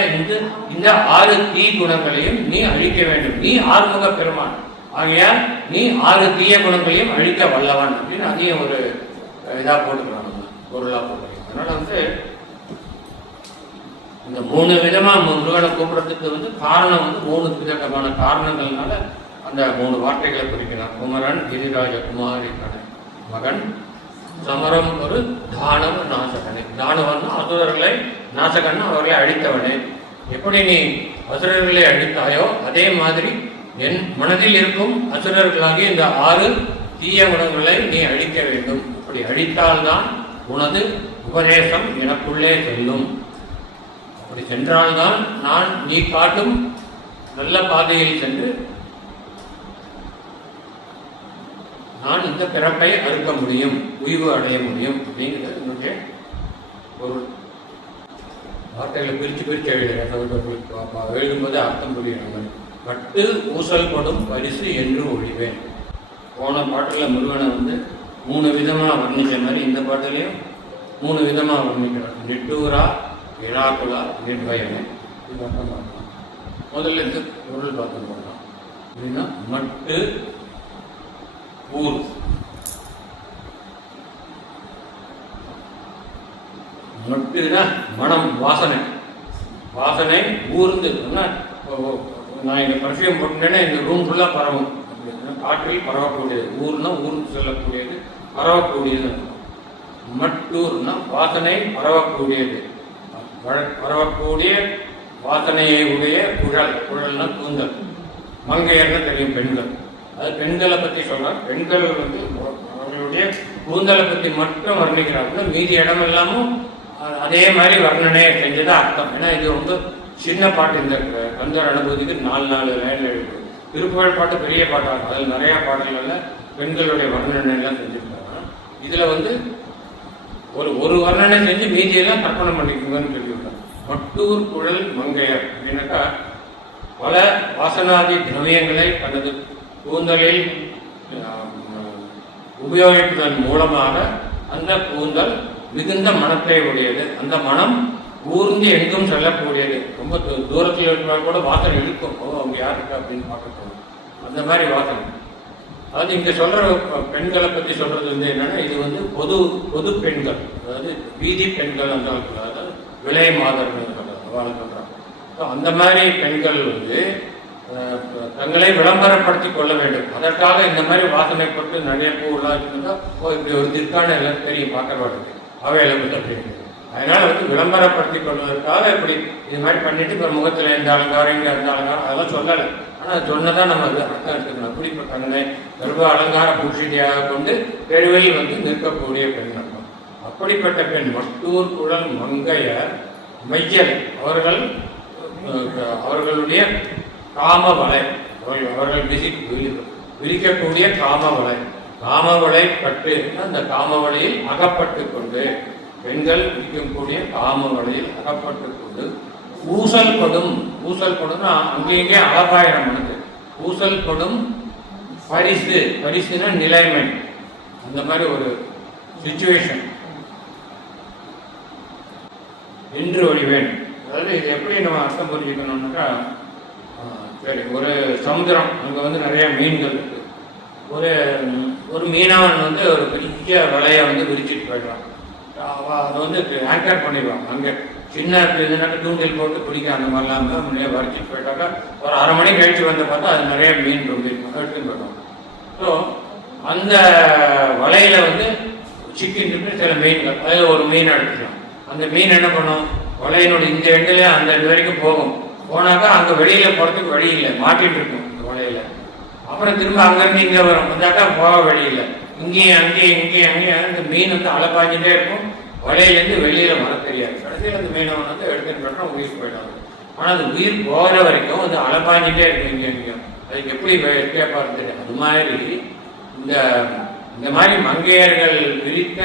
இந்த 6 தீ குணங்களையும் நீ அழிக்க வேண்டும். நீ ஆறுமுக பெருமான் ஆகையால் நீ 6 தீய குணங்களையும் அழிக்க வல்லவன் அப்படின்னு அதையும் ஒரு இதா போட்டுக்கலாம், பொருளா போட்டுக்கலாம். அதனால வந்து இந்த 3 விதமா முருகனை கூப்பிடுறதுக்கு வந்து காரணம் வந்து 3 விதமான காரணங்கள்னால அந்த 3 வார்த்தைகளை குறிக்கலாம். குமரன் கிரிராஜகுமாரி மகன், சமரம் ஒரு தானவ நாசகனே. தானவன் அசுரர்களை, நாசகன் அவர்களை அழித்தவனே. எப்படி நீ அசுரர்களை அழித்தாயோ அதே மாதிரி என் மனதில் இருக்கும் அசுரர்களாகிய இந்த 6 தீய குணங்களை நீ அழிக்க வேண்டும். அப்படி அழித்தால்தான் உனது உபதேசம் எனக்குள்ளே செல்லும். அப்படி சென்றால்தான் நான் நீ காட்டும் நல்ல பாதையில் சென்று நான் இந்த பிறப்பை அறுக்க முடியும், உய்வு அடைய முடியும் அப்படிங்கிறது என்னுடைய பொருள். வார்த்தைகளை பிரித்து எழுதும்போது அர்த்தம் புரியும். கட்டு ஊசல் படும் பரிசு என்று ஒழிவேன். போன பாட்டில் முருகனை வந்து 3 விதமாக வர்ணித்த மாதிரி இந்த பாட்டிலையும் 3 விதமாக வர்ணிக்கிறார். நிட்டூரா, விராகுலா, நிர்பயமே. இது மட்டும் பார்க்கலாம். முதல்ல இருந்து பொருள் பார்த்து போகலாம். அப்படின்னா மட்டு ஊர். மட்டுனா மனம், வாசனை. வாசனை ஊர்ந்து நான் இந்த பர்ஃப்யூம் போட்டேன்னா இந்த ரூம் ஃபுல்லாக பரவும். காற்றில் பரவக்கூடியது. ஊர்னா ஊர்ந்து சொல்லக்கூடியது, பரவக்கூடியது. மட்டூர்னா வாசனை பரவக்கூடியது, பரவக்கூடிய வாசனையை உடைய குழல். குழல்னா கூந்தல். மங்கையர்னு தெரியும் பெண்கள். அது பெண்களை பற்றி சொல்றாங்க. பெண்கள் வந்து அவர்களுடைய கூந்தலை பற்றி மட்டும் வர்ணிக்கிறாங்க. மீதி இடமெல்லாமும் அதே மாதிரி வர்ணனையை செஞ்சதா அர்த்தம். ஏன்னா இது ரொம்ப சின்ன பாட்டு. இந்த கந்தர் அனுபூதிக்கு 4 லைன் எழுது. திருப்புகழ் பாட்டு பெரிய பாட்டாகும். அதில் நிறைய பாடல்கள்ல பெண்களுடைய வர்ணனை எல்லாம் செஞ்சுருக்காங்க. இதுல வந்து ஒரு வர்ணனை செஞ்சு மீதியெல்லாம் கற்பனை பண்ணிக்கோங்கன்னு சொல்லிவிட்டாங்க. மட்டூர் குழல் மங்கையர் அப்படின்னாக்கா பல வாசனாதி திரவியங்களை தனது கூந்தலில் உபயோகிப்பதன் மூலமாக அந்த கூந்தல் மிகுந்த மனத்தை உடையது. அந்த மனம் ஊர்ந்து எங்கும் செல்லக்கூடியது. ரொம்ப தூரத்தில் இருக்கிறவங்க கூட வாசனை இழுக்கும். அவங்க யார் இருக்கா அப்படின்னு பார்க்கணும். அந்த மாதிரி வாசனை. அதாவது இங்க சொல்ற பெண்களை பத்தி சொல்றது வந்து என்னன்னா, இது வந்து பொது பெண்கள், அதாவது வீதி பெண்கள் அந்த காலத்துல, அதாவது விலை மாதர்கள் சொல்றாங்க. அந்த மாதிரி பெண்கள் வந்து தங்களை விளம்பரப்படுத்திக் கொள்ள வேண்டும். அதற்காக இந்த மாதிரி வாசனைப்பட்டு நிறைய பூவெல்லாம் இருந்தா இப்படி ஒரு திற்கான எல்லாம் தெரியும் பார்க்கறவாட்டுக்கு அவைலபிள் அப்படின்னு. அதனால வந்து விளம்பரப்படுத்திக் கொள்வதற்காக இப்படி இது மாதிரி பண்ணிட்டு இப்போ முகத்துல இந்த அலங்காரம் இங்க அந்த அலங்காரம் அதெல்லாம் சொல்லலை. ஆனால் சொன்னதான் நம்ம அது அர்த்தம் எடுத்துக்கணும். அப்படிப்பட்டவனை கர்ப்ப அலங்கார பூஷிதியாக கொண்டு தெருவில் வந்து நிற்கக்கூடிய பெண் அர்த்தம். அப்படிப்பட்ட பெண் மட்டூர் குழல் மங்கைய மையல். அவர்களுடைய காம வலை, அவர்கள் விரிக்கக்கூடிய காம வலை. காமவளை பட்டு அந்த காமவளையில் அகப்பட்டு கொண்டு, பெண்கள் விரிக்கக்கூடிய காமவளையில் அகப்பட்டு கொண்டு ஊசல் படும். ஊசல் படும்னா அங்கேயே அழகாயிரம் மனது. ஊசல் படும் பரிசு. பரிசுனா நிலைமை. அந்த மாதிரி ஒரு சிச்சுவேஷன் என்று ஒழிவேன். அதாவது இது எப்படி நம்ம அர்த்தம் புரிஞ்சுக்கணும்னாக்கா, சரி, ஒரு சமுத்திரம், அங்கே வந்து நிறைய மீன்கள் இருக்கு. ஒரு மீனவன் வந்து ஒரு பெரிய வலையை வந்து விரிச்சிட்டு போயிடுவான். அதை வந்து ஆங்கர் பண்ணிடுவான். அங்கே சின்ன இதுனாக்க தூண்டில் போட்டு பிடிக்க அந்த மாதிரிலாம் இருந்தால் முன்னே வரைச்சிட்டு போயிட்டாக்கா ஒரு 1/2 மணி கழிச்சு வந்து பார்த்தா அது நிறைய மீன் ரொம்ப எடுத்துன்னு போயிடுவாங்க. ஸோ அந்த வலையில வந்து சிக்கின்னு சில மீன்கள், அதில் ஒரு மீன் எடுத்துக்கலாம். அந்த மீன் என்ன பண்ணும், வலையினோட இந்த எண்டுல அந்த இது வரைக்கும் போகும். போனாக்கா அங்கே வெளியில போகிறதுக்கு வழி இல்லை, மாட்டிட்டு இருக்கும் இந்த வலையில. அப்புறம் திரும்ப அங்கேருந்து இங்கே வரும், வந்தாக்கா போக வழி இல்லை. இங்கேயும் அங்கேயும் அந்த மீன் வந்து அலைப்பாஞ்சிட்டே இருக்கும். வலையிலேருந்து வெளியில வர தெரியாது. கடைசியில் அந்த மீனவன் வந்து எடுத்துட்டு போட்டோம், உயிர் போயிடாது. ஆனால் அது உயிர் போகிற வரைக்கும் வந்து அலைப்பாஞ்சிட்டே இருக்கும் இங்கேயும். அதுக்கு எப்படி எஸ்கேப்பாக இருந்தது. அது மாதிரி இந்த மாதிரி மங்கையர்கள் விரித்த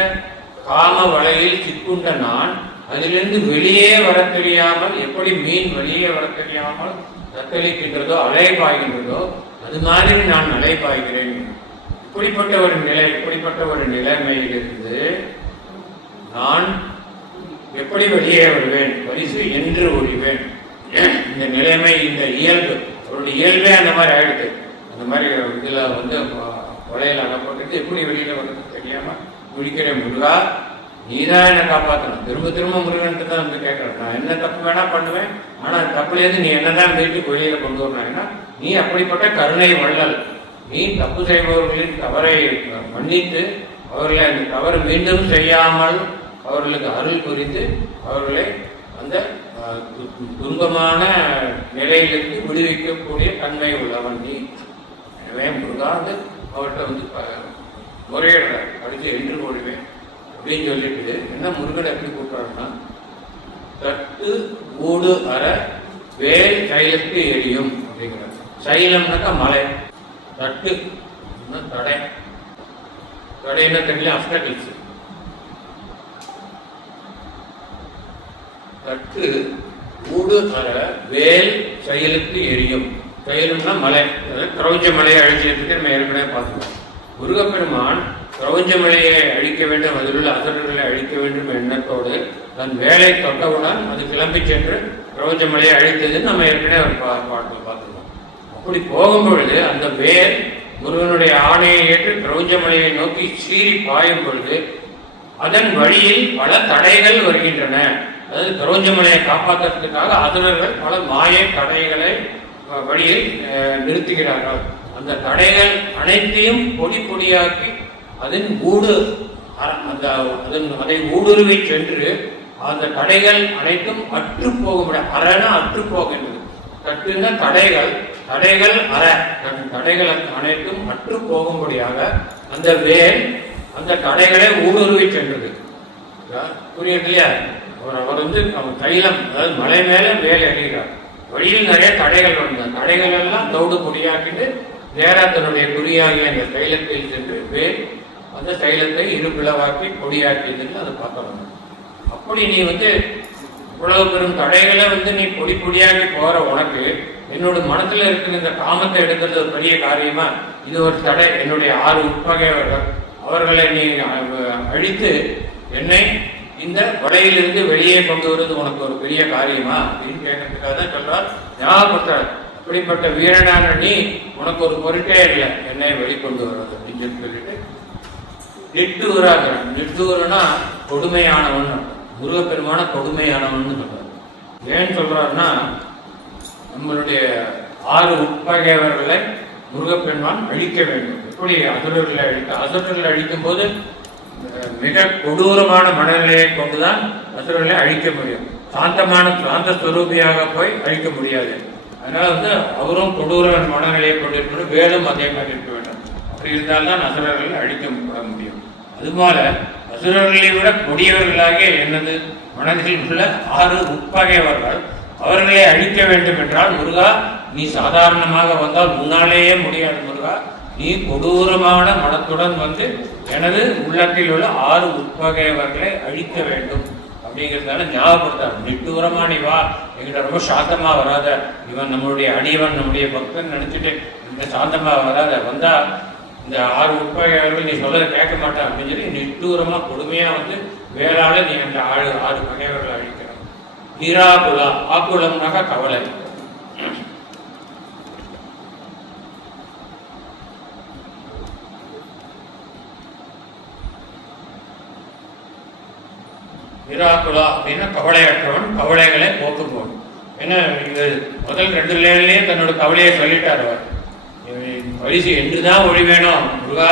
காம வலையில் சிக்குண்ட நான் அதிலிருந்து வெளியே வர தெரியாமல், எப்படி மீன் வெளியே வர தெரியாமல் தத்தளிக்கின்றதோ அலைபாய்கின்றதோ அது மாதிரி நான் அலைபாய்கிறேன். இப்படிப்பட்ட ஒரு நிலைமையிலிருந்து நான் எப்படி வெளியே வருவேன், பரிசு என்று ஒழிவேன். இந்த நிலைமை, இந்த இயல்பு, அவருடைய இயல்பே அந்த மாதிரி ஆயிடுது. அந்த மாதிரி இதுல வந்து கொலையில் அகப்பட்டு எப்படி வெளியில வர்றது தெரியாம முடிக்கிறேன். முருகா, நீதான் என்னை காப்பாற்றணும். திரும்ப முருகன்ட்டு தான் வந்து கேட்கறேன். நான் என்ன தப்பு வேணா பண்ணுவேன், ஆனா தப்புலேருந்து நீ என்னதான் வீட்டுக்கு வெளியில கொண்டு வரணும். நீ அப்படிப்பட்ட கருணை வள்ளல். நீ தப்பு செய்பவர்களின் தவறை மன்னித்து அவர்களை அந்த தவறு மீண்டும் செய்யாமல் அவர்களுக்கு அருள் புரிந்து அவர்களை அந்த துன்பமான நிலையிலிருந்து விடுவிக்கக்கூடிய தன்மை உள்ளவன் நீ. எனவே முருகா வந்து அவர்கிட்ட வந்து முறையிடுறார். அடுத்து என்று ஒழிவேன் அப்படின்னு சொல்லிட்டு என்ன முருகன் எப்படி கூப்பிட்றாருன்னா, தட்டு ஊடு அற வேல் சைலத்து எரியும் அப்படிங்கிறார். சைலம்னாக்கா மலை, தட்டு தடை, தடைன்னா தெரியல, அப்டக்கிள்ஸ். கற்று ஊடு அற வேல் செயலுக்கு எரியும். செயலும்னா மலை, கிரௌஞ்ச மலையை அழிச்சதுக்கு நம்ம ஏற்கனவே பார்த்துக்கோம். முருகப்பெருமான் கிரௌஞ்ச மலையை அழிக்க வேண்டும், அதில் உள்ள அசுரர்களை அழிக்க வேண்டும் எண்ணத்தோடு தன் வேலை தொட்டவுடன் அது கிளம்பி சென்று கிரௌஞ்ச மலையை அழித்ததுன்னு நம்ம ஏற்கனவே ஒரு பாட்டில் பார்த்துக்கோம். அப்படி போகும்பொழுது அந்த வேல் முருகனுடைய ஆணையை ஏற்று கிரௌஞ்ச மலையை நோக்கி சீறி பாயும் பொழுது அதன் வழியில் பல தடைகள் வருகின்றன. அதாவது கிரௌஞ்ச மலையை காப்பாற்றுறதுக்காக அசுரர்கள் பல மாய தடைகளை வழியில் நிறுத்துகிறார்கள். அந்த தடைகள் அனைத்தையும் பொடி பொடியாக்கி அதன் அதை ஊடுருவி சென்று அந்த தடைகள் அனைத்தும் அற்று போக அறனா அற்று போகின்றது. கட்டுன தடைகள் தடைகள் அனைத்தும் அற்று போகும்படியாக அந்த வேல் அந்த தடைகளை ஊடுருவி சென்றது. புரியுது இல்லையா? அவர் வந்து தைலம், அதாவது மலை மேல வேலை அணிகிறார். வழியில் நிறைய தடைகள் வந்த தடைகள் எல்லாம் தோடு பொடியாக்கிட்டு நேரா தன்னுடைய குறியாகிய அந்த தைலத்தில் சென்று வேல் அந்த தைலத்தை இரு பிளவாக்கி பொடியாக்கியதுன்னு அதை பார்க்கலாம். அப்படி நீ வந்து இவ்வளவு பெரும் தடைகளை வந்து நீ பொடி பொடியாகி போற உனக்கு என்னோட மனத்துல இருக்கிற இந்த காமத்தை எடுக்கிறது ஒரு பெரிய காரியமா? இது ஒரு தடை. என்னுடைய 6 உட்பகையவர்கள் அவர்களை நீ அழித்து என்னை இந்த வலையிலிருந்து வெளியே கொண்டு வருவது உனக்கு ஒரு பெரிய காரியமா அப்படின்னு கேட்கறதுக்காக தான் சொல்றார். ஞாபகப்படுத்துறார், அப்படிப்பட்ட வீரனான நீ உனக்கு ஒரு பொருட்டே இல்லை என்னை வெளிக்கொண்டு வருவது அப்படின்னு சொல்லிட்டு நிட்டூராகிறான். நிட்டூரனா கொடுமையானவன், முருகப்பெருமான கொடுமையானவன் சொல்றார். ஏன் சொல்றாருன்னா, நம்மளுடைய 6 உட்பகையவர்களை முருகப்பெருமான் அழிக்க வேண்டும். எப்படி அசுரர்களை அழிக்கும் போது மிக கொடூரமான மனநிலையை கொண்டுதான் அசுரர்களை அழிக்க முடியும். சாந்த ஸ்வரூபியாக போய் அழிக்க முடியாது. அதனால வந்து அவரும் கொடூர மனநிலையை கொண்டிருக்கணும், வேலும் அதே மாதிரி இருக்க வேண்டும். அப்படி இருந்தால்தான் அசுரர்களை அழிக்கப்பட முடியும். அதுபோல அசுரர்களை விட கொடியவர்களாகிய எனது மனதில் உள்ள 6 உட்பகையவர்கள் அவர்களை அழிக்க வேண்டும் என்றால், முருகா நீ சாதாரணமாக வந்தால் முன்னாலேயே முடியாது. முருகா நீ கொடூரமான மனத்துடன் வந்து எனது உள்ளத்தில் உள்ள 6 உட்பகையவர்களை அழிக்க வேண்டும் அப்படிங்கிறதால ஞாபகப்படுத்தார். நிட்டூரமா நீ வா, எங்கிட்ட ரொம்ப சாந்தமா வராத, இவன் நம்மளுடைய அடியவன் நம்முடைய பக்தன் நினைச்சிட்டு இந்த சாந்தமா வராத, வந்தா இந்த 6 உட்பகையவர்கள் நீ சொல்லதை கேட்க மாட்டான் அப்படின்னு சொல்லி நிட்டூரமா கொடுமையா வந்து வேளாள நீ அந்த 6 பகையவர்களை அழிக்கிற. நிராகுலா, ஆக்குலம்னாக்கா கவலை. நிராகுலா அப்படின்னா கவலையற்றவன், கவலைகளை போக்குபவன். ஏன்னா இது முதல் 2 லேன்லயே தன்னோட கவலையை சொல்லிட்டார் அவர். பரிசு என்றுதான் ஒளி வேணும் முருகா,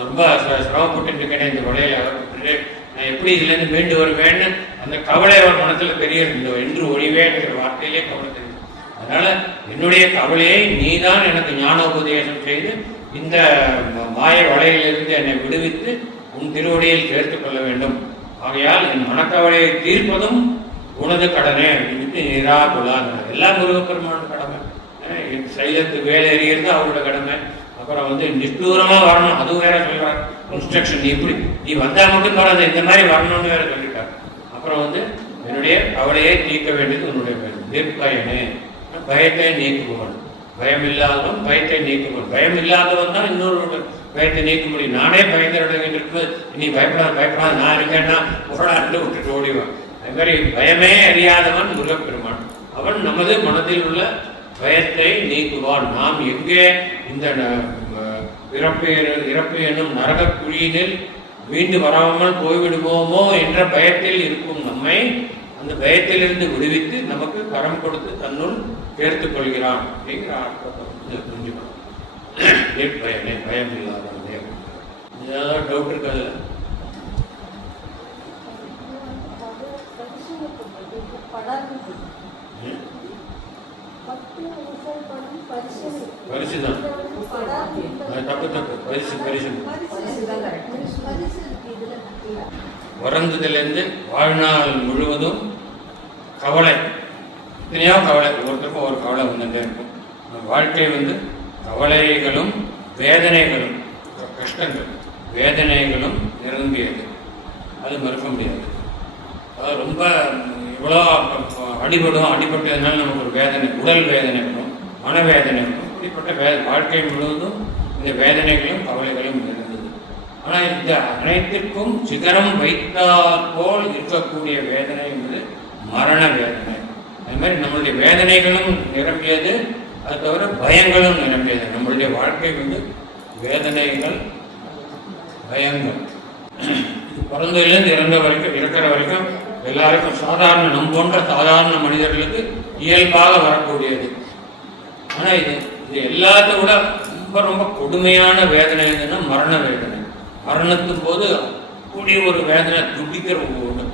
ரொம்ப சிரமப்பட்டு இருக்கேன் இந்த வலையில அவர், நான் எப்படி இதுல இருந்து மீண்டு வருவேன்னு அந்த கவலை அவர் மனத்துல தெரியும். இந்த என்று ஒளிவேங்கிற வார்த்தையிலே கவலை தெரியும். அதனால என்னுடைய கவலையை நீதான் எனக்கு ஞானோபதேசம் செய்து இந்த மாய வலையிலிருந்து என்னை விடுவித்து உன் திருவடியில் சேர்த்துக் கொள்ள வேண்டும். ஆகையால் என் மனக்கவலையை தீர்ப்பதும் உனது கடனே அப்படின்னு நிராகுலாங்க. எல்லாம் முருகப்பெருமான கடமை. சைலத்து வேலை எறிகிறது அவரோட கடமை. அப்புறம் வந்து நிஷ்டூரமா வரணும், அதுவும் வேற சொல்றாரு. இன்ஸ்ட்ரக்ஷன் நீ இப்படி நீ வந்தா மட்டும் வராது, இந்த மாதிரி வரணும்னு வேற சொல்லிட்டார். அப்புறம் வந்து என்னுடைய கவலையை நீக்க வேண்டியது உன்னுடைய நிர்பயனே, பயத்தை நீக்குபவன். பயம் இல்லாதவன் பயத்தை நீக்குபவன். பயம் இல்லாதவன் தான் இன்னொரு பயத்தை நீக்க முடியும். நானே பயந்த இருக்கும்போது நீ பயப்படாத நான் இருக்கேன்னா புகழாண்டு விட்டுட்டு ஓடிவான். அது மாதிரி பயமே அறியாதவன் முருகப்பெருமான். அவன் நமது மனதில் உள்ள பயத்தை நீக்குவான். நாம் எங்கே இந்த இறப்பு என்னும் நரக குழியினில் மீண்டு வராமல் போய்விடுவோமோ என்ற பயத்தில் இருக்கும் நம்மை அந்த பயத்திலிருந்து விடுவித்து நமக்கு கரம் கொடுத்து தன்னுள் சேர்த்துக் கொள்கிறான் அப்படிங்கிற அர்த்தத்தை புரிஞ்சுக்கணும். பயனே, பயம் இல்லாதவனே. ஏதாவது டவுட் இருக்காது? பரிசுதான் தப்பு பரிசு உறங்குதலிருந்து வாழ்நாள் முழுவதும் கவலை, எத்தனையோ கவலை, ஒவ்வொருத்தருக்கும் ஒரு கவலை வந்துட்டே இருக்கும். வாழ்க்கை வந்து கவலைகளும் வேதனைகளும், கஷ்டங்கள் வேதனைகளும் நிரம்பியது, அது மறுக்க முடியாது. அது ரொம்ப எவ்வளோ அடிபடும், அடிபட்டதுனால நமக்கு ஒரு வேதனை, உடல் வேதனை வரும், மனவேதனை வரும். இப்படிப்பட்ட வாழ்க்கை முழுவதும் இந்த வேதனைகளும் கவலைகளும் இருந்தது. ஆனால் இந்த அனைத்திற்கும் சிகரம் வைத்தால் போல் இருக்கக்கூடிய வேதனை என்பது மரண வேதனை. அது மாதிரி நம்மளுடைய வேதனைகளும் நிரம்பியது, அது தவிர பயங்களும் நிரம்பியது. நம்மளுடைய வாழ்க்கை வந்து வேதனைகள், பயங்கள். பிறந்ததுலேருந்து இறந்த வரைக்கும், இருக்கிற வரைக்கும் எல்லாருக்கும் சாதாரண, நம் போன்ற சாதாரண மனிதர்களுக்கு இயல்பாக வரக்கூடியது. ஆனால் இது எல்லாத்த விட ரொம்ப ரொம்ப கொடுமையான வேதனை எதுன்னா மரண வேதனை. மரணத்தின் போது அப்படி ஒரு வேதனை, துடிக்கிற ஒன்று,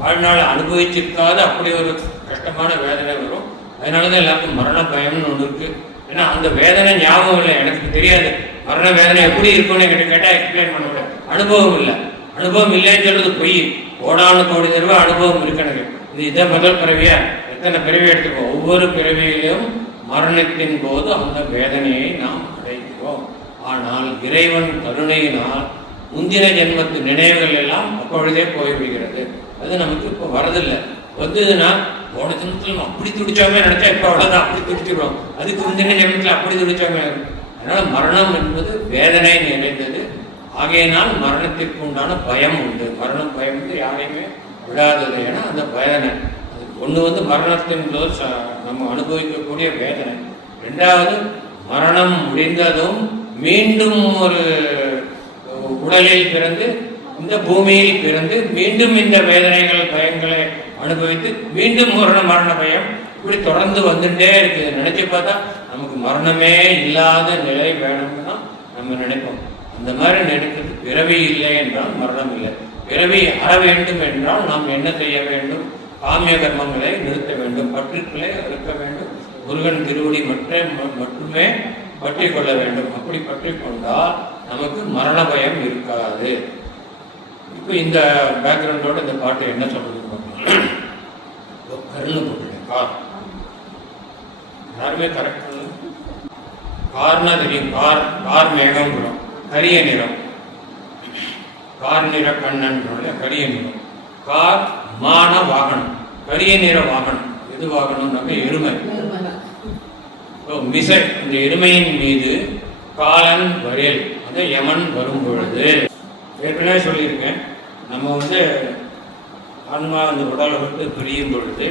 வாழ்நாள் அனுபவிச்சிருக்காத அப்படி ஒரு கஷ்டமான வேதனை வரும். அதனால தான் எல்லாருக்கும் மரண பயம்னு ஒன்று இருக்கு. ஏன்னா அந்த வேதனை ஞாபகம் இல்லை, எனக்கு தெரியாது மரண வேதனை எப்படி இருக்கும்னு என்கிட்ட கேட்டால் எக்ஸ்பிளைன் பண்ண முடியாது. அனுபவம் இல்லை, அனுபவம் இல்லைன்னு சொல்றது பொய். கோடானு கோடி தடவை அனுபவம் இருக்கு எனக்கு. இதை முதல் பிறவியா, எத்தனை பிறவி எடுத்துக்கோம், ஒவ்வொரு பிறவியிலும் மரணத்தின் போது அந்த வேதனையை நாம் அடைகிறோம். ஆனால் இறைவன் கருணையினால் முந்தின ஜென்மத்து நினைவுகள் எல்லாம் அப்பொழுதே போய்விடுகிறது. அது நமக்கு இப்போ வரதில்லை. வந்ததுன்னா போன ஜென்மத்தில் அப்படி துடிச்சோமே நினைச்சா இப்போ அவ்வளோதான், அப்படி துடிச்சிடுவோம். அதுக்கு முந்தின ஜென்மத்தில் அப்படி துடிச்சோமே. அதனால மரணம் என்பது வேதனை நிறைந்தது. ஆகையினால் மரணத்திற்கு உண்டான பயம் உண்டு. மரணம் பயம் வந்து யாரையுமே விடாதது. ஏன்னா அந்த வேதனை ஒன்று வந்து மரணத்தின் போது நம்ம அனுபவிக்கக்கூடிய வேதனை. ரெண்டாவது, மரணம் முடிந்ததும் மீண்டும் ஒரு உடலில் பிறந்து, இந்த பூமியில் பிறந்து, மீண்டும் இந்த வேதனைகள் பயங்களை அனுபவித்து மீண்டும் மரண பயம் இப்படி தொடர்ந்து வந்துட்டே இருக்குது. நினைச்சு பார்த்தா நமக்கு மரணமே இல்லாத நிலை வேணும்னு தான் நம்ம நினைப்போம். அந்த மாதிரி நினைக்கிறது. பிறவி இல்லை என்றால் மரணம் இல்லை. பிறவி அற வேண்டும் என்றால் நாம் என்ன செய்ய வேண்டும்? காமிய கர்மங்களை நிறுத்த வேண்டும், பற்றுக்களை இருக்க வேண்டும், முருகன் திருவடி மட்டுமே பற்றி கொள்ள வேண்டும். அப்படி பற்றி கொண்டால் நமக்கு மரண பயம் இருக்காது. இப்போ இந்த பேக்ரவுண்டோட இந்த பாட்டு என்ன சொல்றது பார்த்தீங்கன்னா, கருன்னு போட்டுட்டேன். கார் யாருமே கரெக்ட் கார்னா தெரியும். கார் மேகம் கரிய நிறம், கார் நிற கண்ணன் கரிய நிறம். கார் மான வாகனம், கரிய நிற வாகனம். எது வாகனம்னாக்க எருமை. மிசை, இந்த எருமையின் மீது காலன் வரேல், அது யமன் வரும் பொழுது. ஏற்கனவே சொல்லியிருக்கேன், நம்ம வந்து ஆன்மா அந்த உடலை விட்டு பிரியும் பொழுது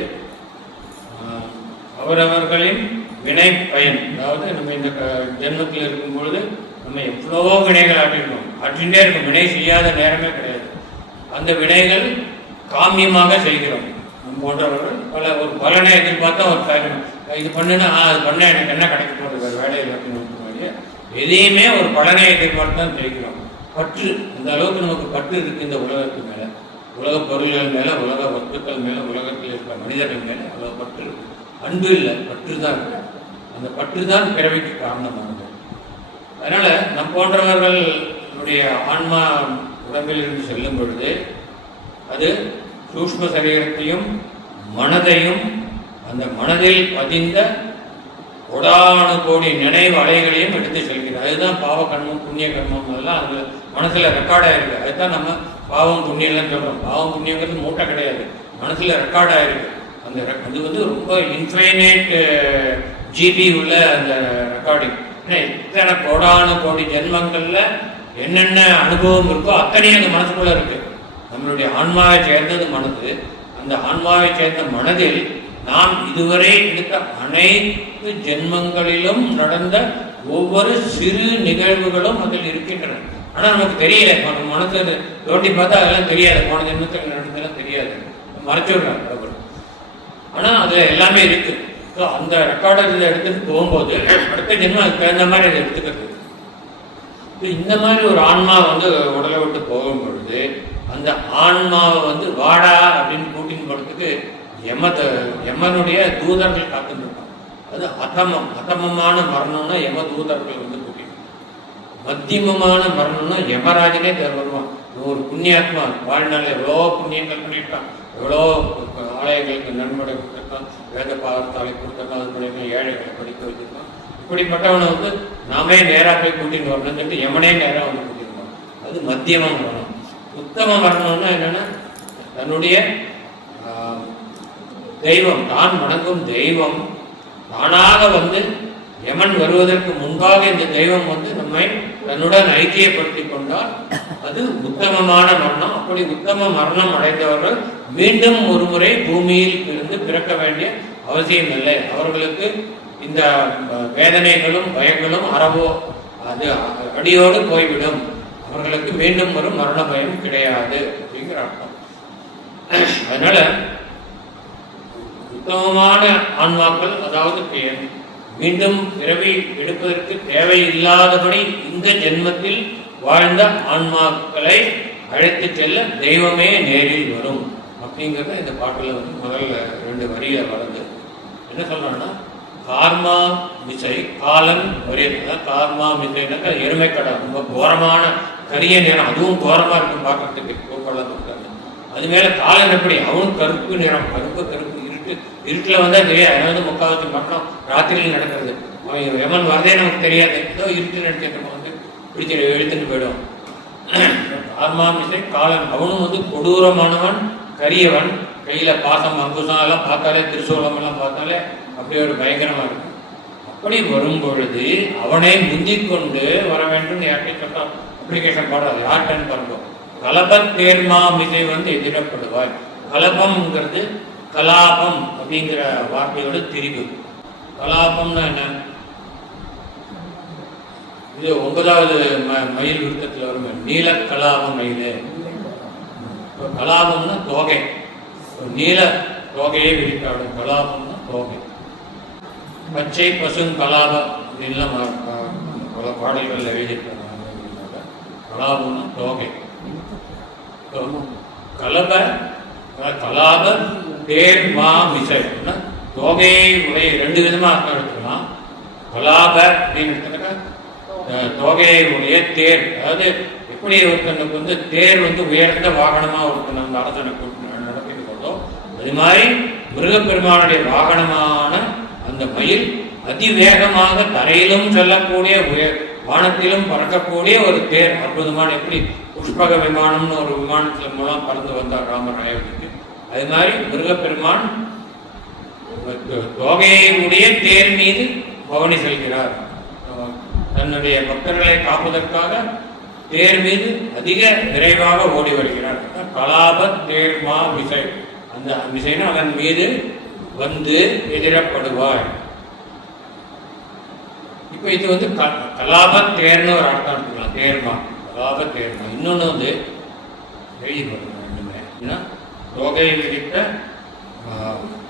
அவரவர்களின் வினை பயன், அதாவது நம்ம இந்த ஜென்மத்தில் இருக்கும் பொழுது நம்ம எவ்வளவோ வினைகள் ஆற்றிருக்கோம், ஆற்றிகிட்டே இருக்கும். வினை செய்யாத நேரமே கிடையாது. அந்த வினைகள் காமியமாக செய்கிறோம். நம்ம போன்றவர்கள் ஒரு பலனை எதிர்பார்த்தா ஒரு இது பண்ணுன்னா அது பண்ண எனக்கு என்ன கிடைக்க போகிறது, வேறு வேலையில் அப்படின்னு எதையுமே ஒரு பலனை எதிர்பார்த்து தான் செய்கிறோம். பற்று, அந்த அளவுக்கு நமக்கு பற்று இருக்குது இந்த உலகத்து மேலே, உலக பொருள்கள் மேலே, உலக வஸ்துக்கள் மேலே, உலகத்தில் இருக்கிற மனிதர்கள் மேலே அவ்வளோ பற்று. அன்பு இல்லை, பற்று தான் இருக்கு. அந்த பற்று தான் பிறவிக்கு காரணமானது. அதனால் நம் போன்றவர்களுடைய ஆன்மா உடம்பில் இருந்து செல்லும் பொழுது அது சூக்ஷ்ம சரீரத்தையும் மனதையும், அந்த மனதில் பதிந்த கோடானு கோடி நினைவு அலைகளையும் எடுத்து செல்கிறது. அதுதான் பாவ கர்மம் புண்ணிய கர்மம் எல்லாம் அந்த மனசில் ரெக்கார்டாயிருக்கு. அதுதான் நம்ம பாவம் புண்ணியம்லாம் சொல்கிறோம். பாவம் புண்ணியங்கிறது மூட்டை கிடையாது, மனசில் ரெக்கார்டாயிருக்கு. அந்த அது வந்து ரொம்ப இன்ஃபைனைட் ஜிபி உள்ள அந்த ரெக்கார்டிங். ஏன்னா இத்தனை கோடானு கோடி ஜென்மங்களில் என்னென்ன அனுபவம் இருக்கோ அத்தனையும் அந்த மனசுக்குள்ளே இருக்குது. நம்மளுடைய ஆன்மாவை சேர்ந்தது மனது. அந்த ஆன்மாவை சேர்ந்த மனதில் நாம் இதுவரை எடுத்த அனைத்து ஜென்மங்களிலும் நடந்த ஒவ்வொரு சிறு நிகழ்வுகளும் அதில் இருக்கின்றன. ஆனால் நமக்கு தெரியல. மனசை தோண்டி பார்த்தா அதெல்லாம் தெரியாது. போன ஜென்மத்தில் நடந்ததெல்லாம் தெரியாது, மறைச்சிடுறாங்க கடவுள். ஆனால் அதில் எல்லாமே இருக்கு. ஸோ அந்த ரெக்கார்டர் எடுத்துட்டு போகும்போது அடுத்த ஜென்மம் அதுக்கு தகுந்த மாதிரி அதை எடுத்துக்கிறது. இந்த மாதிரி ஒரு ஆன்மா வந்து உடலை விட்டு போகும் பொழுது அந்த ஆன்மாவை வந்து வாடா அப்படின்னு கூட்டின்னு போகிறதுக்கு யமனுடைய தூதர்கள் காத்துருப்பாங்க. அது அதமமான மரணம்னா யம தூதர்கள் வந்து கூட்டிட்டு, மத்தியமமான மரணம்னா யமராஜனே வருவான். ஒரு புண்ணியாத்மா வாழ்நாள் எவ்வளோ புண்ணியங்கள் பண்ணியிருக்கான், எவ்வளோ ஆலயங்களுக்கு நன்மடை கொடுத்துருக்கான், வேத பாடத்தாலை கொடுத்துருக்கான், அது மூலியமா ஏழைகளை படிக்க வச்சிருக்கான். இப்படிப்பட்டவனை வந்து நாமே நேராக போய் கூட்டின்னு வரணும்னு சொல்லிட்டு யமனே நேராக வந்து கூட்டிருப்பான். அது மத்தியம மரணம். உத்தம மரணம்னா என்னன்னா தன்னுடைய தெய்வம், தான் வணங்கும் தெய்வம் தானாக வந்து யமன் வருவதற்கு முன்பாக இந்த தெய்வம் வந்து நம்மை தன்னுடன் ஐக்கியப்படுத்திக் கொண்டால் அது உத்தமமான மரணம். அப்படி உத்தம மரணம் அடைந்தவர்கள் மீண்டும் ஒரு முறை பூமியில் இருந்து பிறக்க வேண்டிய அவசியம் இல்லை. அவர்களுக்கு இந்த வேதனைகளும் பயங்களும் அது அடியோடு போய்விடும். அவர்களுக்கு மீண்டும் ஒரு மரண பயம் கிடையாது அப்படிங்கிற அர்த்தம். அதனால உத்தமமான ஆன்மாக்கள், அதாவது மீண்டும் பிறவி எடுப்பதற்கு தேவையில்லாதபடி இந்த ஜென்மத்தில் வாழ்ந்த ஆன்மாக்களை அழைத்து செல்ல தெய்வமே நேரில் வரும் அப்படிங்கிறத இந்த பாட்டில் வந்து முதல்ல 2 வரியில வருது. என்ன சொல்றாங்கன்னா, கார்மா மிசை காலன் வரியது. கார்மா மிசைனாக்கா எருமை கடை, ரொம்ப கோரமான கரிய நிறம், அதுவும் கோரமா இருக்கும் பார்க்கறதுக்கு, கோப்பெல்லாம் இருக்காது. அது மேல காலன் எப்படி, அவனும் கருப்பு நிறம், கருப்பு இருட்டில் வந்தா தெரியாது. அதனால வந்து முக்காவாசி மரணம் ராத்திரியில் நடக்கிறது. அவன் எமன் வரதே நமக்கு தெரியாது. ஏதோ இருட்டு நடத்திட்டு வந்து பிடிச்சி எழுத்துட்டு போயிடும். ஆர்மாமிசை காலன், அவனும் வந்து கொடூரமானவன், கரியவன், கையில பாசம் அங்குசம் எல்லாம் பார்த்தாலே, திருசூலம் எல்லாம் பார்த்தாலே அப்படி ஒரு பயங்கரமா இருக்கு. அப்படி வரும் பொழுது அவனை முந்திக் கொண்டு வர வேண்டும். யார்கிட்ட சொல்றான் அப்ளிகேஷன் பாடுறது, யார்கிட்டன்னு பாருங்க. கலபத் தேர்மா மிசை வந்து எதிரப்படுவாய். கலபம்ங்கிறது கலாபம் அப்படிங்கிற வார்த்தையோட திரிவு. கலாபம்னா என்ன? இது 9வது மயில் விருத்தத்தில் வரும் நீல கலாப மயிலே. கலாபம்னா தோகை, நீல தோகையை விரிக்காடும். கலாபம்னா தோகை. பச்சை பசும் கலாபம் அப்படின்லாம் பல பாடல்கள் எழுதியிருக்காங்க. கலாபம்னா தோகை. கலாப தேர் மா மிசை, தோகையை உடைய 2 விதமா அர்த்தம் எடுத்துக்கலாம். கலாப அப்படின்னு எடுத்துக்கிட்டா தோகையை உடைய தேர், அதாவது எப்படி ஒருத்தனுக்கு வந்து தேர் வந்து உயர்ந்த வாகனமா ஒருத்தன் அந்த அரசனை நடத்திட்டு கொண்டோம், அது மாதிரி முருகப்பெருமானுடைய வாகனமான அந்த மயில் அதிவேகமாக தரையிலும் செல்லக்கூடிய வானத்திலும் பறக்கக்கூடிய ஒரு தேர், அற்புதமான. எப்படி புஷ்பக விமானம்னு ஒரு விமானத்தின் மூலம் பறந்து வந்தார் ராமர் அயோத்திக்கு, அது மாதிரி முருகப்பெருமான் தோகையுடைய தேர் மீது பவனி செல்கிறார். தன்னுடைய பக்தர்களை காப்பதற்காக தேர் மீது அதிக விரைவாக ஓடி வருகிறார். கலாப தேர் மா விசை, அந்த விசைனா அதன் மீது வந்து எதிரப்படுவாய். இப்ப இது வந்து கலாப தேர்னு ஒரு அர்த்தம் எடுத்துக்கலாம். தேர்மா, கலாப தேர்மா. இன்னொன்னு வந்து எழுதி கொடுக்கணும். தோகையை விதித்த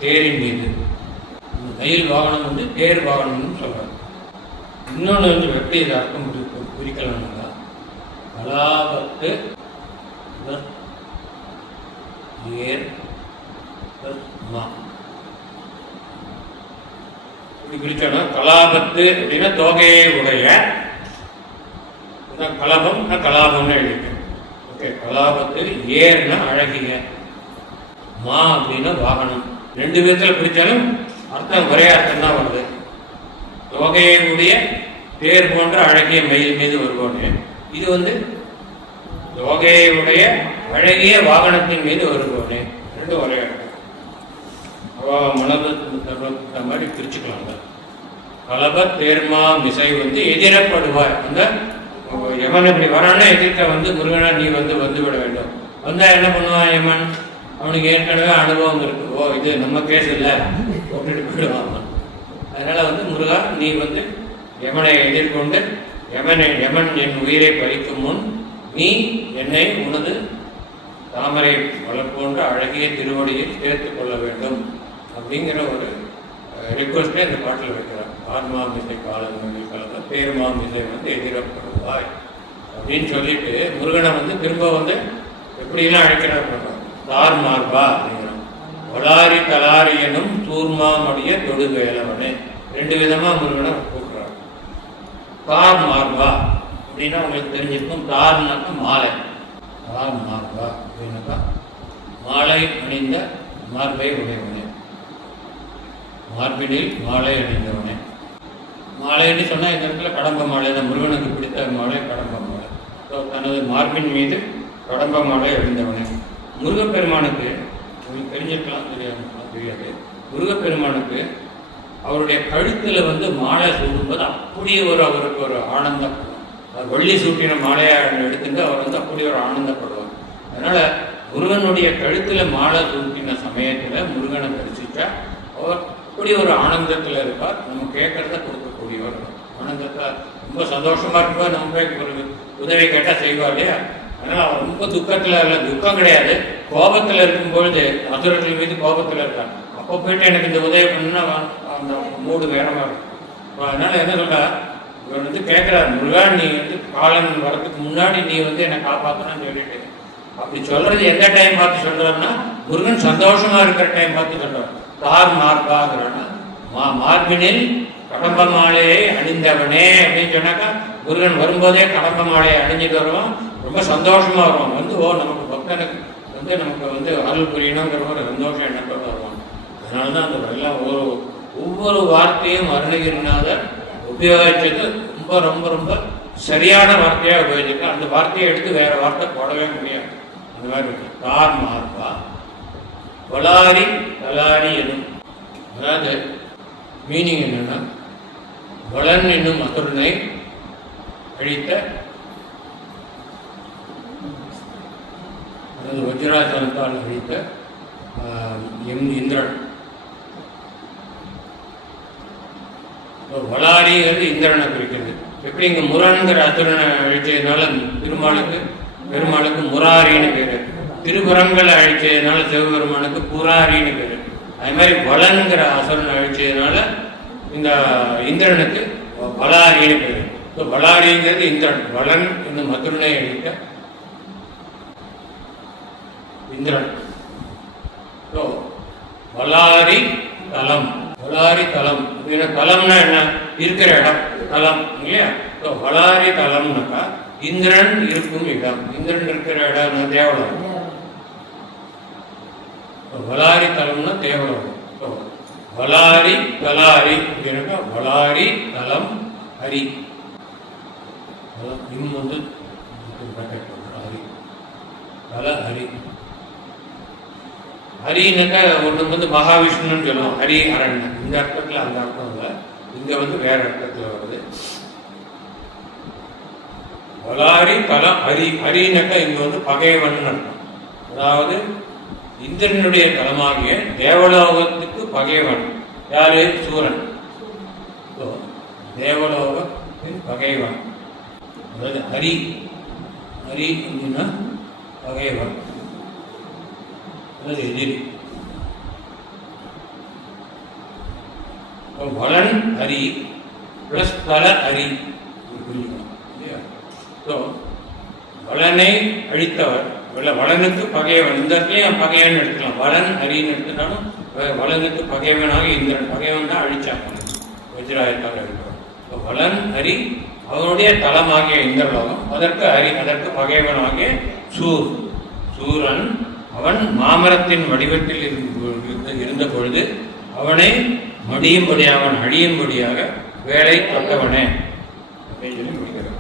தேரின் மீது மயில் வாகனம் வந்து தேர் வாகனம்னு சொல்றாங்க. இன்னொன்று வந்து எப்படி இது அர்த்தம் குறிக்கலாம்னா, கலாபத்து ஏர் மா இப்படி பிரிச்சோம்னா, கலாபத்து அப்படின்னா தோகையை உடைய, கலபம் கலாபம்னு எழுதிட்டேன். ஓகே, கலாபத்து ஏர்னா அழகிய, மா அப்படின்னா வாகனம். 2 விதத்துல பிரிச்சாலும் அர்த்தம் ஒரே அர்த்தம் தான் வருது. தோகையுடைய தேர் போன்ற அழகிய மயில் மீது வருவோனே, இது வந்து தோகையுடைய அழகிய வாகனத்தின் மீது வருவோனே, 2 ஒரே அர்த்தம். மனது தருவத்த மாதிரி பிரிச்சுக்கலாங்க. கலப தேர்மா மிசை வந்து எதிரப்படுவாய். அந்த யமன் இப்படி வரானே எதிர்க்க வந்து முருகனா நீ வந்து விட வேண்டும். வந்தா என்ன பண்ணுவான் யமன்? அவனுக்கு ஏற்கனவே அனுபவம் இருக்கு. ஓ, இது நம்ம கேஸ் இல்லை, போட்டுட்டு போயிடுவாங்க. அதனால வந்து முருகா நீ வந்து யமனை எதிர்கொண்டு யமன் என் உயிரை பறிக்கும் முன் நீ என்னை உனது தாமரை வளர்ப்போன்ற அழகிய திருவடியில் சேர்த்து கொள்ள வேண்டும் அப்படிங்கிற ஒரு ரிக்வஸ்டை இந்த பாட்டில் வைக்கிறார். ஆர்மா மிசை காலங்கள் கலந்த பேர்மா மிசை வந்து எதிரப்படுவாய் அப்படின்னு சொல்லிட்டு முருகனை வந்து திரும்ப வந்து எப்படிலாம் அழைக்கிறார். தார் மார்பா அப்படிங்கிறான். வளாரி தலாரியனும் தூர்மாமடிய தொடு வேலவனே, 2 விதமா முருகனை கூப்பிடுறார். தார் மார்பா அப்படின்னா உங்களுக்கு தெரிஞ்சிருக்கும். தார்னாக்கா மாலை, தார் மார்பா அப்படின்னாக்கா மாலை அணிந்த மார்பை உடையவனே, மார்பினில் மாலை அணிந்தவனே. மாலைன்னு சொன்னா இந்த இடத்துல கடம்ப மாலை தான். முருகனுக்கு பிடித்த மாலை கடம்ப மாலை. தனது மார்பின் மீது கடம்ப மாலை அணிந்தவனே. முருகப்பெருமானுக்கு உங்களுக்கு தெரிஞ்சிருக்கலாம், தெரியாது, தெரியாது. முருகப்பெருமானுக்கு அவருடைய கழுத்தில் வந்து மாலை சூடும்போது அப்படியே அவருக்கு ஒரு ஆனந்தம். வள்ளி சூட்டின மாலையாக எடுத்துட்டு அவர் வந்து அப்படி ஒரு ஆனந்தப்படுவார். அதனால் முருகனுடைய கழுத்தில் மாலை சூட்டின சமயத்தில் முருகனை தரிசித்தா அவர் அப்படி ஒரு ஆனந்தத்தில் இருப்பார். நம்ம கேட்கறத கொடுக்கக்கூடியவர். ஆனந்தத்தை ரொம்ப சந்தோஷமாக இருப்பார். நம்ம போய் ஒரு உதவி கேட்டால் செய்வார் இல்லையா? அதனால் அவர் ரொம்ப துக்கத்தில் இல்லை, துக்கம் கிடையாது, கோபத்தில் இருக்கும்பொழுது அசுரர்கள் மீது கோபத்தில் இருக்கார். அப்போ போயிட்டு எனக்கு இந்த உதவி பண்ணுன்னா அந்த மூடு வேறமாக இருக்கும். அதனால் என்ன சொல்கிறா, இவர் வந்து கேட்குறாரு, முருகா நீ வந்து காலன் வரதுக்கு முன்னாடி நீ வந்து என்னை காப்பாற்றணும்னு சொல்லிட்டு. அப்படி சொல்கிறது எந்த டைம் பார்த்து சொல்கிறாருன்னா, முருகன் சந்தோஷமாக இருக்கிற டைம் பார்த்து சொல்கிறார். தார் மார்பாகிறான்னா மார்பினில் கடம்ப மாலையை அணிந்தவனே அப்படின்னு சொன்னாக்கா முருகன் வரும்போதே கடம்ப மாலையை அணிஞ்சிட்டு வருவான். ரொம்ப சந்தோஷமாக வருவான். வந்து நமக்கு பக்தனுக்கு வந்து நமக்கு வந்து அருள் புரியணுங்கிற ஒரு சந்தோஷம் எண்ணத்தோடு வருவான். அதனால தான் அந்த எல்லாம் ஒவ்வொரு வார்த்தையும் அருணகிரிநாதர் உபயோகிச்சது ரொம்ப ரொம்ப ரொம்ப சரியான வார்த்தையாக உபயோகிச்சிருக்கேன். அந்த வார்த்தையை எடுத்து வேற வார்த்தை போடவே முடியாது. அந்த மாதிரி இருக்கு. தார் மார்பா வளாரி தலாரி எனும். அதாவது மீனிங் என்னன்னா, வளன் என்னும் அசுரனை அழித்த, அதாவது வஜ்ராசனத்தால் அழித்த இந்திரன். வளாரிங்கிறது இந்திரனை குறிக்கிறது. எப்படி இங்கே முரண்கிற அசுரனை அழிச்சதுனால பெருமாளுக்கு முராரின்னு பேரு, திருபுறங்களை அழிச்சதுனால சிவபெருமானுக்கு புராரின்னு பேரு. அதே மாதிரி வளன்கிற அசுரனை அழிச்சதுனால இந்த இந்திரனுக்கு வளாரின்னு பேரு. வளாரிங்கிறது இந்திரன். வளன் என்னும் அசுரனை அழித்த இந்திரன். வளாரி தலம். வளாரி தலம் அப்படின்னா தலம்னா என்ன? இருக்கிற இடம் தலம் இல்லையா? வளாரி தலம்னாக்கா இந்திரன் இருக்கும் இடம். இந்திரன் இருக்கிற இடம் தேவலோகம். வளாரி தலம்னா தேவலோகம். வளாரி தலாரி அப்படின்னாக்கா வளாரி தலம் ஹரி. இன்னும் வந்து ஹரி தல ஹரி. ஹரினாக்கா ஒன்று வந்து மகாவிஷ்ணுன்னு சொல்லுவோம். ஹரி ஹரன் இந்த அர்த்தத்தில், அந்த அர்த்தம் இல்லை. இங்கே வந்து வேற அர்த்தத்தில் வருது. வளாரி தலம் ஹரி. ஹரினாக்கா இங்கே வந்து பகைவன் அர்த்தம். அதாவது இந்திரனுடைய தலமாகிய தேவலோகத்துக்கு பகைவன் யாரு? சூரன். தேவலோகத்தின் பகைவன். அதாவது ஹரி. ஹரி அப்படின்னா பகைவன், எதிரி. வளன் ஹரி பிளஸ் தல ஹரி. வளனை அழித்தவர், வளனுக்கு பகைவன். இந்த இடத்துலயும் பகைவன் எடுத்துக்கலாம். வளன் ஹரின்னு எடுத்துட்டாலும் வளனுக்கு பகைவனாக இந்திரன். பகைவன் தான் அழிச்சாங்க வஜ்ராயத்தால் அழிப்பார். வளன் ஹரி அவனுடைய தலமாகிய இந்திரலோகம். அதற்கு ஹரி, அதற்கு பகைவனாகிய சூரன். அவன் மாமரத்தின் வடிவத்தில் இருந்த பொழுது அவனை மடியும்படியாக, அவன் அழியும்படியாக வேலை தொட்டவனே அப்படின்னு சொல்லி முடிக்கிறார்.